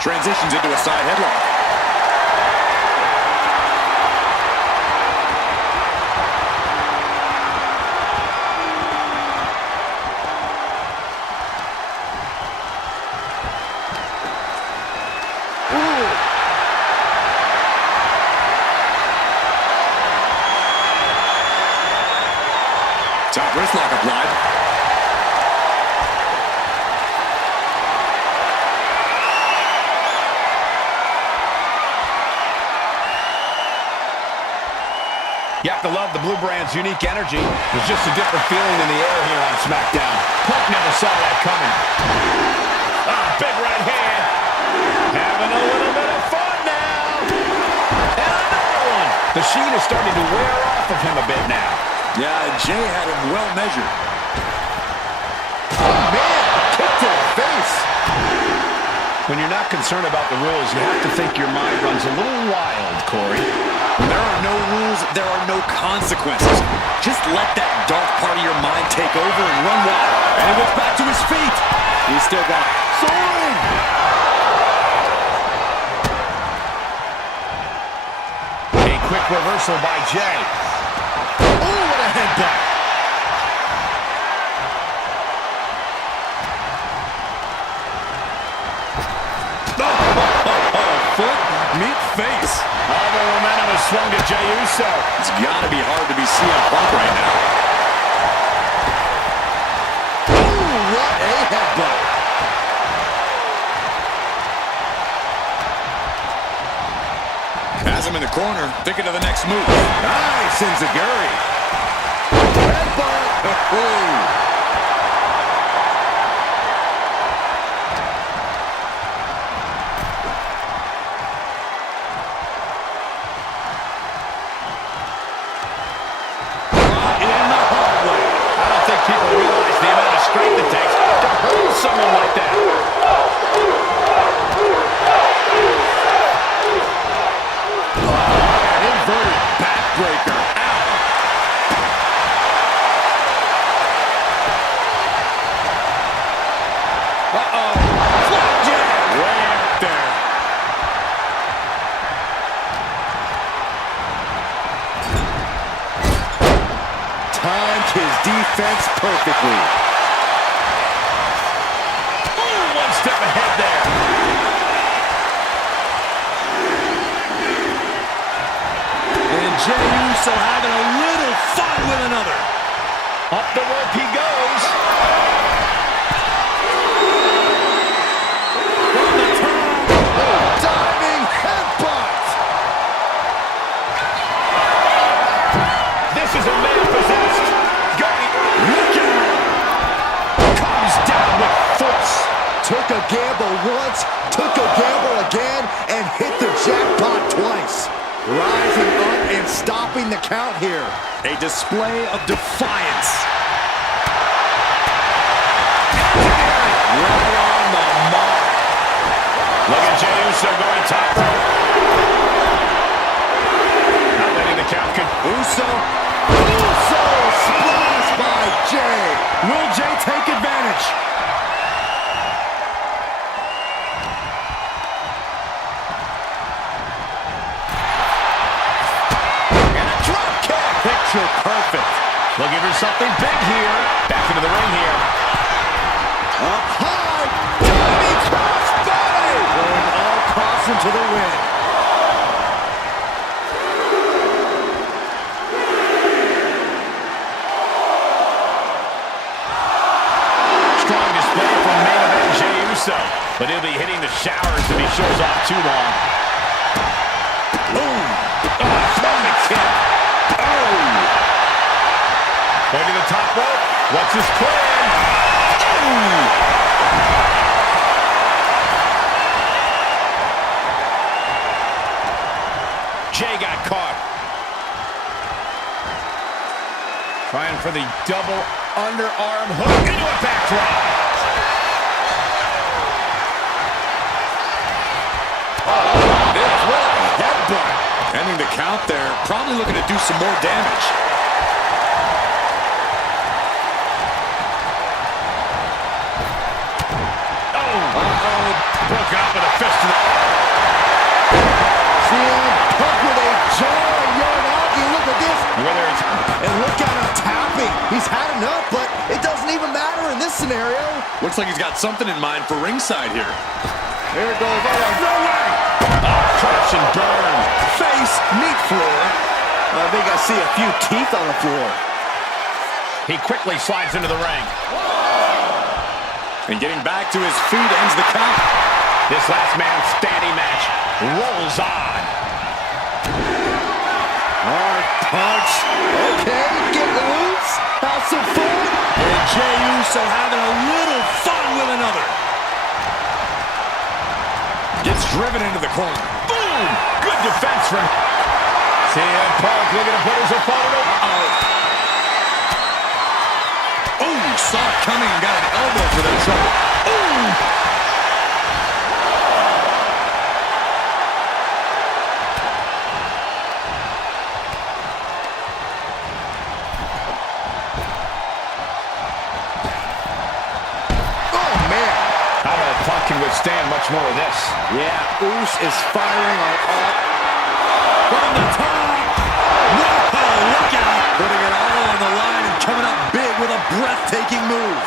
Transitions into a side headlock. Top wrist lock applied. You have to love the Blue Brand's unique energy. There's just a different feeling in the air here on SmackDown. Punk never saw that coming. Big right hand. Having a little bit of fun now. And another one. The sheen is starting to wear off of him a bit now. Yeah, Jay had him well measured. Oh, man, kick to the face. When you're not concerned about the rules, you have to think your mind runs a little wild, Corey. When there are no rules, there are no consequences. Just let that dark part of your mind take over and run wild. And he gets back to his feet. He's still got soaring. A quick reversal by Jay. Oh, what a headbutt. Foot, meet face. All the momentum has swung to Jey Uso. It's got to be hard to be CM Punk right now. Oh, what a headbutt. Has him in the corner, thinking of the next move. Nice, Enziguri. Headbutt. Oh. People realize the amount of strength it takes to hold someone like that. Oh, his defense perfectly. Ooh, one step ahead there. And Jey Uso having a little fun with another. Up the rope he goes. From the top. Oh, diving headbutt. This is a man possessed. Going. Look out. Comes down with force. Took a gamble once, took a gamble again, and hit the jackpot twice. Rising up and stopping the count here. A display of defiance. Right on the mark. Look at Jey Uso going top rope. Not letting the count Uso splash by Jey. Will Jey take advantage? And a drop kick. Picture perfect. Looking for something big here. Back into the ring here. Up high. Diving crossbody. Going all crossing to the wind. Strong display from main event Jey Uso. But he'll be hitting the showers if he shows off too long. Boom. Oh, stomach kick. Oh. Going to the top rope. What's his plan? Oh. Jey got caught. Trying for the double underarm hook into a backdrop. This was a headbutt. Ending the count there. Probably looking to do some more damage. Broke out with a fist to the... CM Punk with a jaw-yard out. You look at this. Whether it's... And look at him tapping. He's had enough, but it doesn't even matter in this scenario. Looks like he's got something in mind for ringside here. Here it goes. No way! Crash and burn. Face, meat floor. I think I see a few teeth on the floor. He quickly slides into the ring. And getting back to his feet ends the count. This last man standing match rolls on. Hard punch. Okay, get loose. Have some fun. And Jey Uso having a little fun with another. Gets driven into the corner. Boom! Good defense from CM Punk looking to put his opponent over. Oh, saw it coming and got an elbow for that trouble. Ooh! Oh, man. I don't know if Punk can withstand much more of this. Yeah, Oos is firing on all. From the top. Whoa, look out. Putting it all on the line and coming up big with a breathtaking move.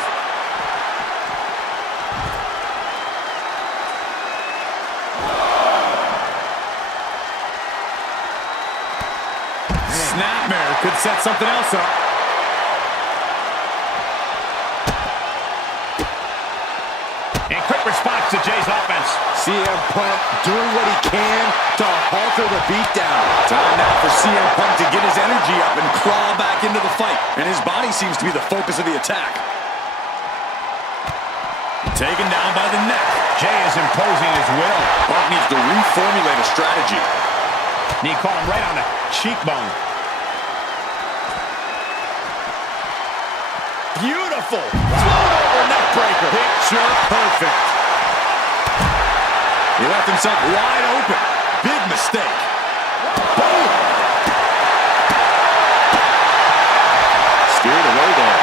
Snapmare could set something else up. And quick response to Jey's offense. CM Punk doing what he can to halter the beatdown. Time now for CM Punk to get his energy up and claw back into the fight. And his body seems to be the focus of the attack. Taken down by the neck. Jey is imposing his will. Punk needs to reformulate a strategy. Knee caught him right on the cheekbone. Beautiful. Float over neck breaker. Picture perfect. He left himself wide open. Big mistake. Boom. Steered away there.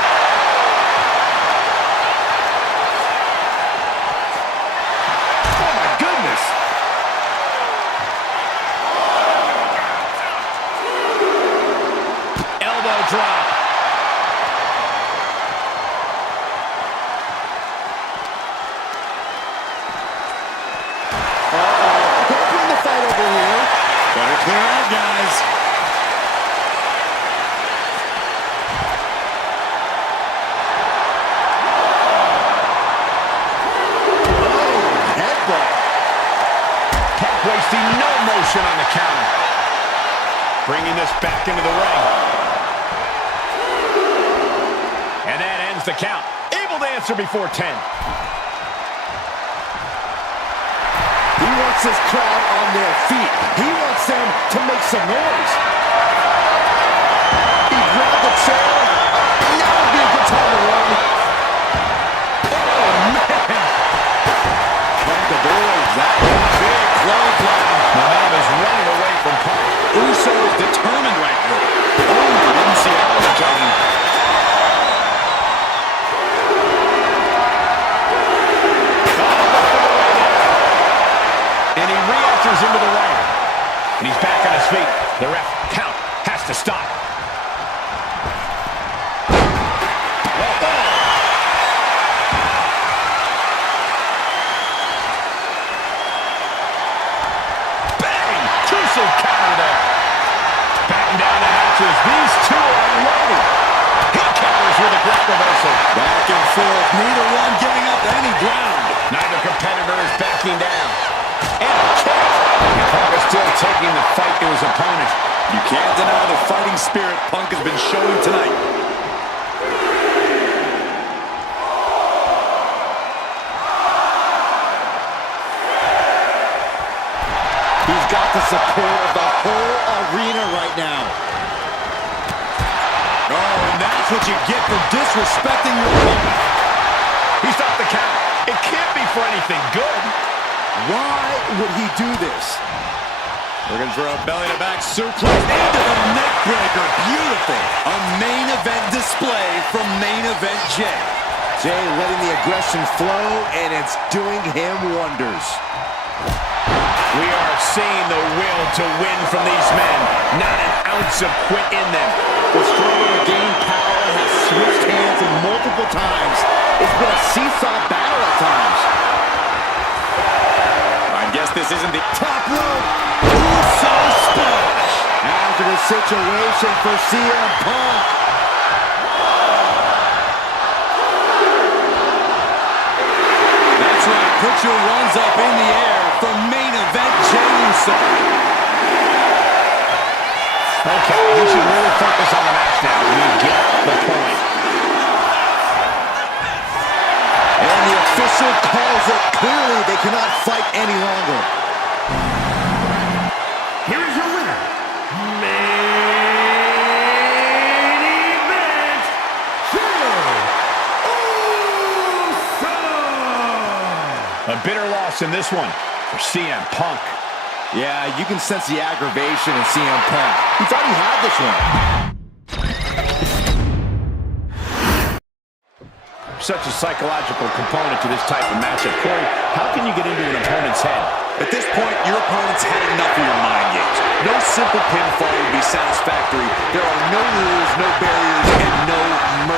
Oh, my goodness. Elbow drop. Better clear out, guys. Wasting no motion on the counter. Bringing this back into the ring. And that ends the count. Able to answer before 10. He wants his crowd on their feet. He wants them to make some noise. He grabbed the chair. Now would be a good time to run. Oh, man. From the boards, that one big clothesline. Momentum is running away from Punk. Uso is determined right now. Oh, didn't see that one coming. And he re-enters into the ring. And he's back on his feet. The ref count has to stop. Bang! Crucial counter there. Batting down the hatches. These two are unloaded. He counters with a quick reversal. Back and forth. Neither one giving up any ground. Neither competitor is backing down. And a kick. And Punk is still taking the fight to his opponent. You can't deny the fighting spirit Punk has been showing tonight. He's got the support of the whole arena right now. Oh, and that's what you get for disrespecting your opponent. He stopped the count. It can't be for anything good. Why would he do this? Looking for a belly-to-back suplex into the neck breaker. Beautiful. A main event display from Main Event Jay. Jay letting the aggression flow, and it's doing him wonders. We are seeing the will to win from these men. Not an ounce of quit in them. The struggle to gain power has switched hands multiple times. It's been a seesaw battle at times. I guess this isn't the Top rope. Uso splash. Hazardous situation for CM Punk. That's right. Put your ones up in the air for Main Event Jey Uso. Okay, we should really focus on the match now. We get the point. And the official calls it. Clearly, they cannot fight any longer. Here is your winner, Main Event, Jey Uso! A bitter loss in this one for CM Punk. Yeah, you can sense the aggravation in CM Punk. He thought he had this one. Such a psychological component to this type of matchup. Corey, how can you get into an opponent's head? At this point, your opponent's had enough of your mind games. No simple pinfall would be satisfactory. There are no rules, no barriers, and no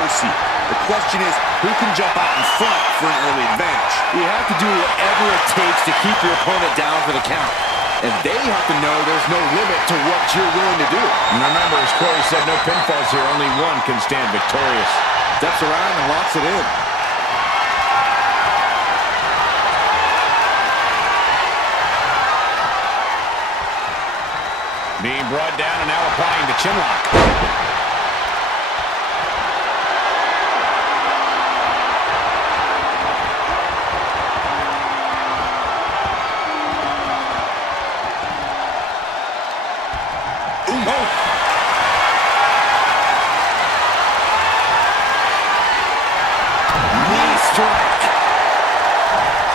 mercy. The question is, who can jump out in front for an early advantage? You have to do whatever it takes to keep your opponent down for the count. And they have to know there's no limit to what you're willing to do. And remember, as Corey said, no pinfalls here. Only one can stand victorious. Steps around and locks it in. Being brought down and now applying the chinlock.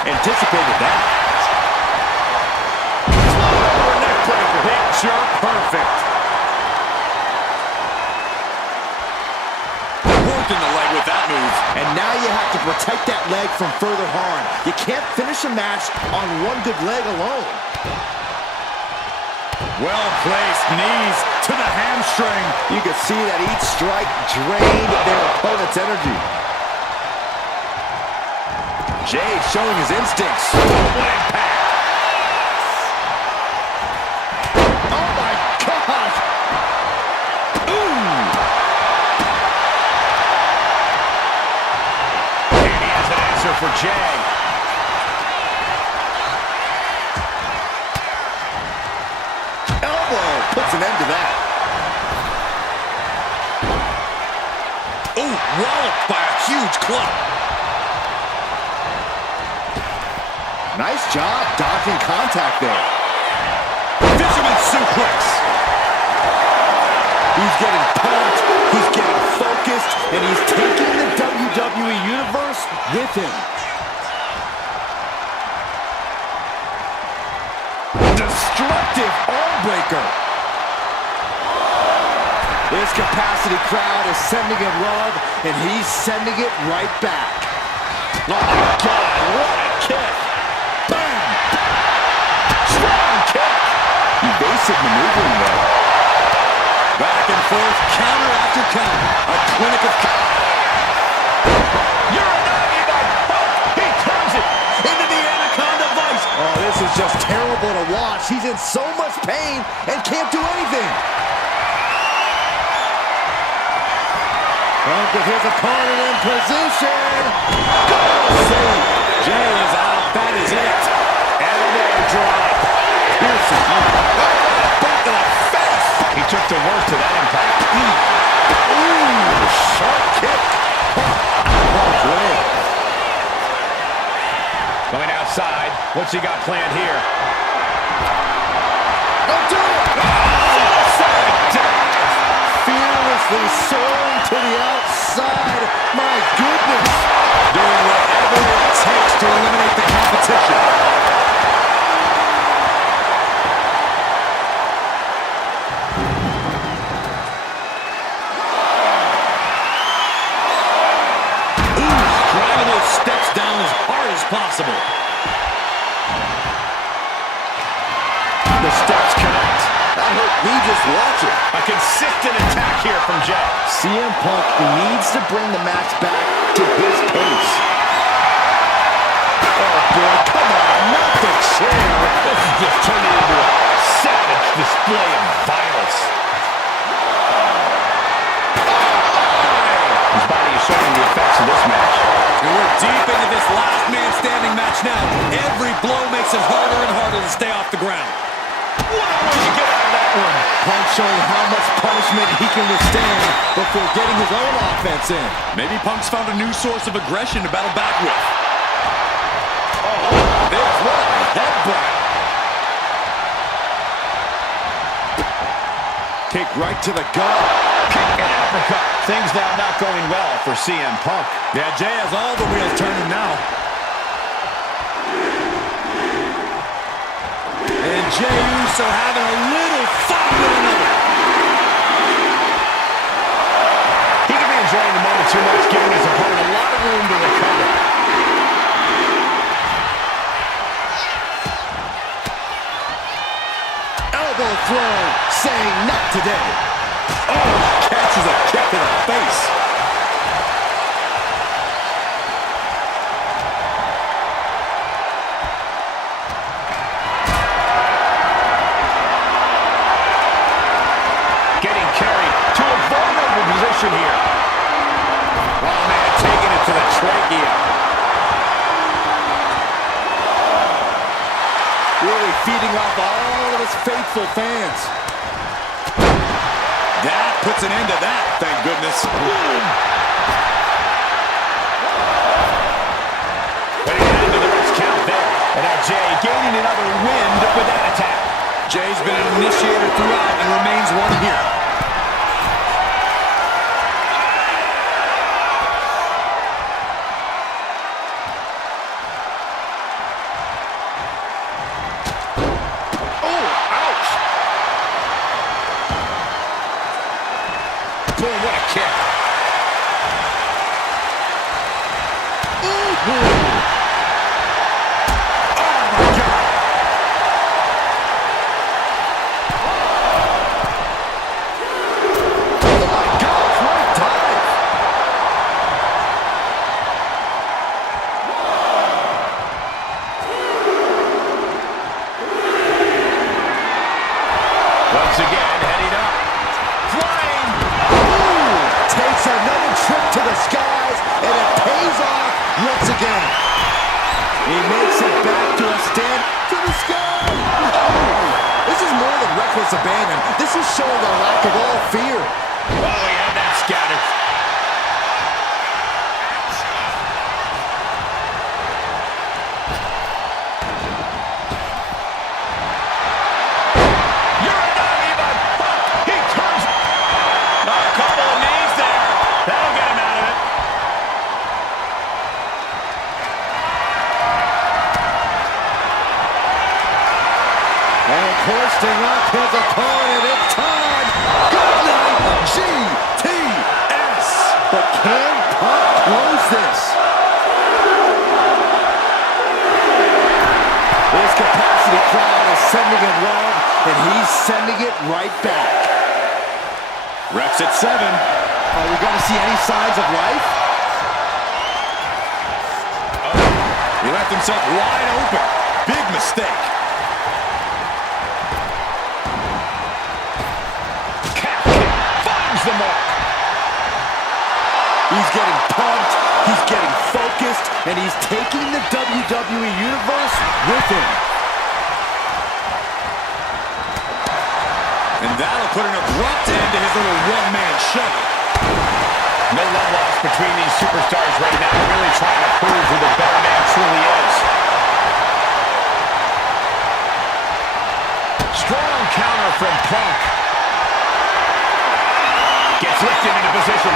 Anticipated that. Neck breaker. Picture perfect. Working the leg with that move. And now you have to protect that leg from further harm. You can't finish a match on one good leg alone. Well-placed knees to the hamstring. You can see that each strike drained their opponent's energy. Jay showing his instincts. What impact. Oh, Jay. Elbow puts an end to that. Oh, walloped by a huge club. Nice job dodging contact there. Fisherman suplex. He's getting pumped, he's getting focused, and he's taking the WWE Universe with him. Destructive arm breaker. This capacity crowd is sending him love, and he's sending it right back. Oh my God, what a kick. Bam! Strong kick. Evasive maneuvering there. Back and forth, counter after counter. A clinic of He turns it into the Anaconda Vice. Oh, this is just terrible to watch. He's in so much pain and can't do anything. Punk with his opponent in position. Go save. Jay is out. That is it. Elbow drop. Piercing. Back to the face. He took the worst of that impact. Ooh, sharp kick. Punk's leg. Going outside. What's he got planned here? Don't do it. Fearlessly soaring to the outside. My goodness. Doing whatever it takes to eliminate the competition. Driving those steps down as hard as possible. The steps connect. That hurt me just watching. A consistent attack here from Jay. CM Punk needs to bring the match back to his pace. Oh boy, come on, not the chair. This is just turning into a savage display of violence. His body is showing the effects of this match. And we're deep into this last man standing match now. Every blow makes it harder and harder to stay off the ground. What a way to get out of that one. Punk showing how much punishment he can withstand before getting his own offense in. Maybe Punk's found a new source of aggression to battle back with. There's one headbutt. Kick right to the gut. Kick and uppercut. Things now not going well for CM Punk. Yeah, Jay has all the wheels turning now. And Jey Uso having a little fun with another. He could be enjoying the moment too much, giving his opponent a lot of room to recover. Elbow throw, saying not today. Oh, catches a kick to the face. Getting carried to a vulnerable position here. Oh, man, taking it to the trachea. Really feeding off all of his faithful fans. That puts an end to that, thank goodness. Putting it into the next count there. And now Jay gaining another wind with that attack. Jay's been an initiator throughout and remains one here. Boom, what a kick. Once again, heading up. Flying. Takes another trip to the skies, and it pays off once again. He makes it back to a stand to the sky. Oh, this is more than reckless abandon. This is showing a lack of all fear. Oh, he had that scattered. You're not even. He turns. A couple of knees there. That'll get him out of it. And hoisting up his opponent. It's time. Good night, GTS. But can Punk close this? His capacity crowd is sending him love, and he's sending it right back. Reps at 7. Are we going to see any signs of life? He left himself wide open. Big mistake. The mark. He's getting pumped, he's getting focused, and he's taking the WWE Universe with him. And that'll put an abrupt end to his little one-man show. No love lost between these superstars right now. Really trying to prove who the better man truly is. Strong counter from Punk. Gets lifted into position.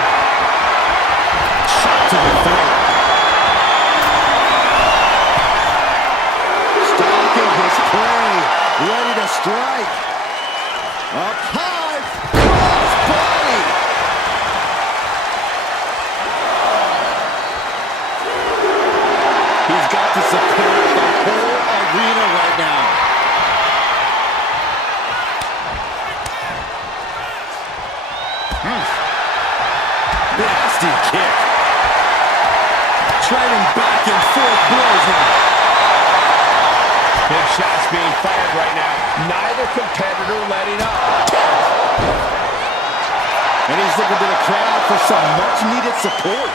Shot to the throat. Stalking his prey, ready to strike. Up high, cross body. He's got the support of the whole arena right now. Nasty kick. Trading back and forth blows now. Big shots being fired right now. Neither competitor letting up. And he's looking to the crowd for some much-needed support.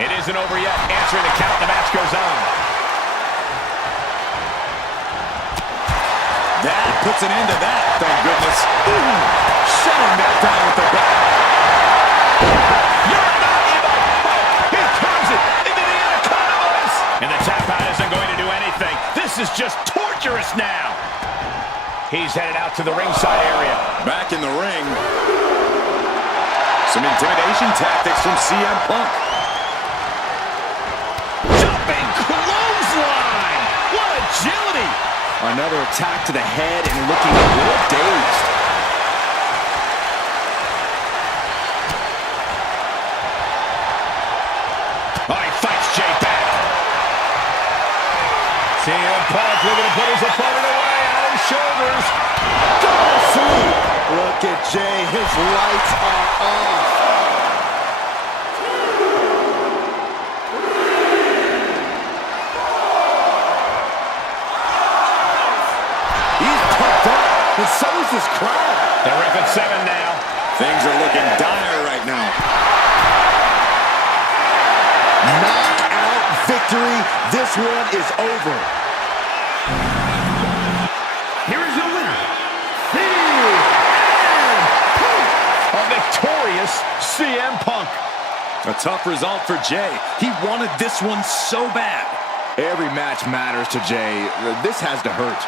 It isn't over yet. Answering the count, the match goes on. That puts an end to that, thank goodness. Shutting that down with the back. You're not even. He turns it into the Anaconda. And the tap out isn't going to do anything. This is just torturous now. He's headed out to the ringside area. Back in the ring. Some intimidation tactics from CM Punk. Jumping clothesline. What agility. Another attack to the head and looking a little dazed. Oh, he fights Jay back. CM Punk looking to put his opponent away on his shoulders. Go to sleep. Look at Jay. His lights are off. And so is this crowd. They're up at 7 now. Things are looking dire right now. Knockout victory. This one is over. Here is your winner, A victorious CM Punk. A tough result for Jay. He wanted this one so bad. Every match matters to Jay. This has to hurt.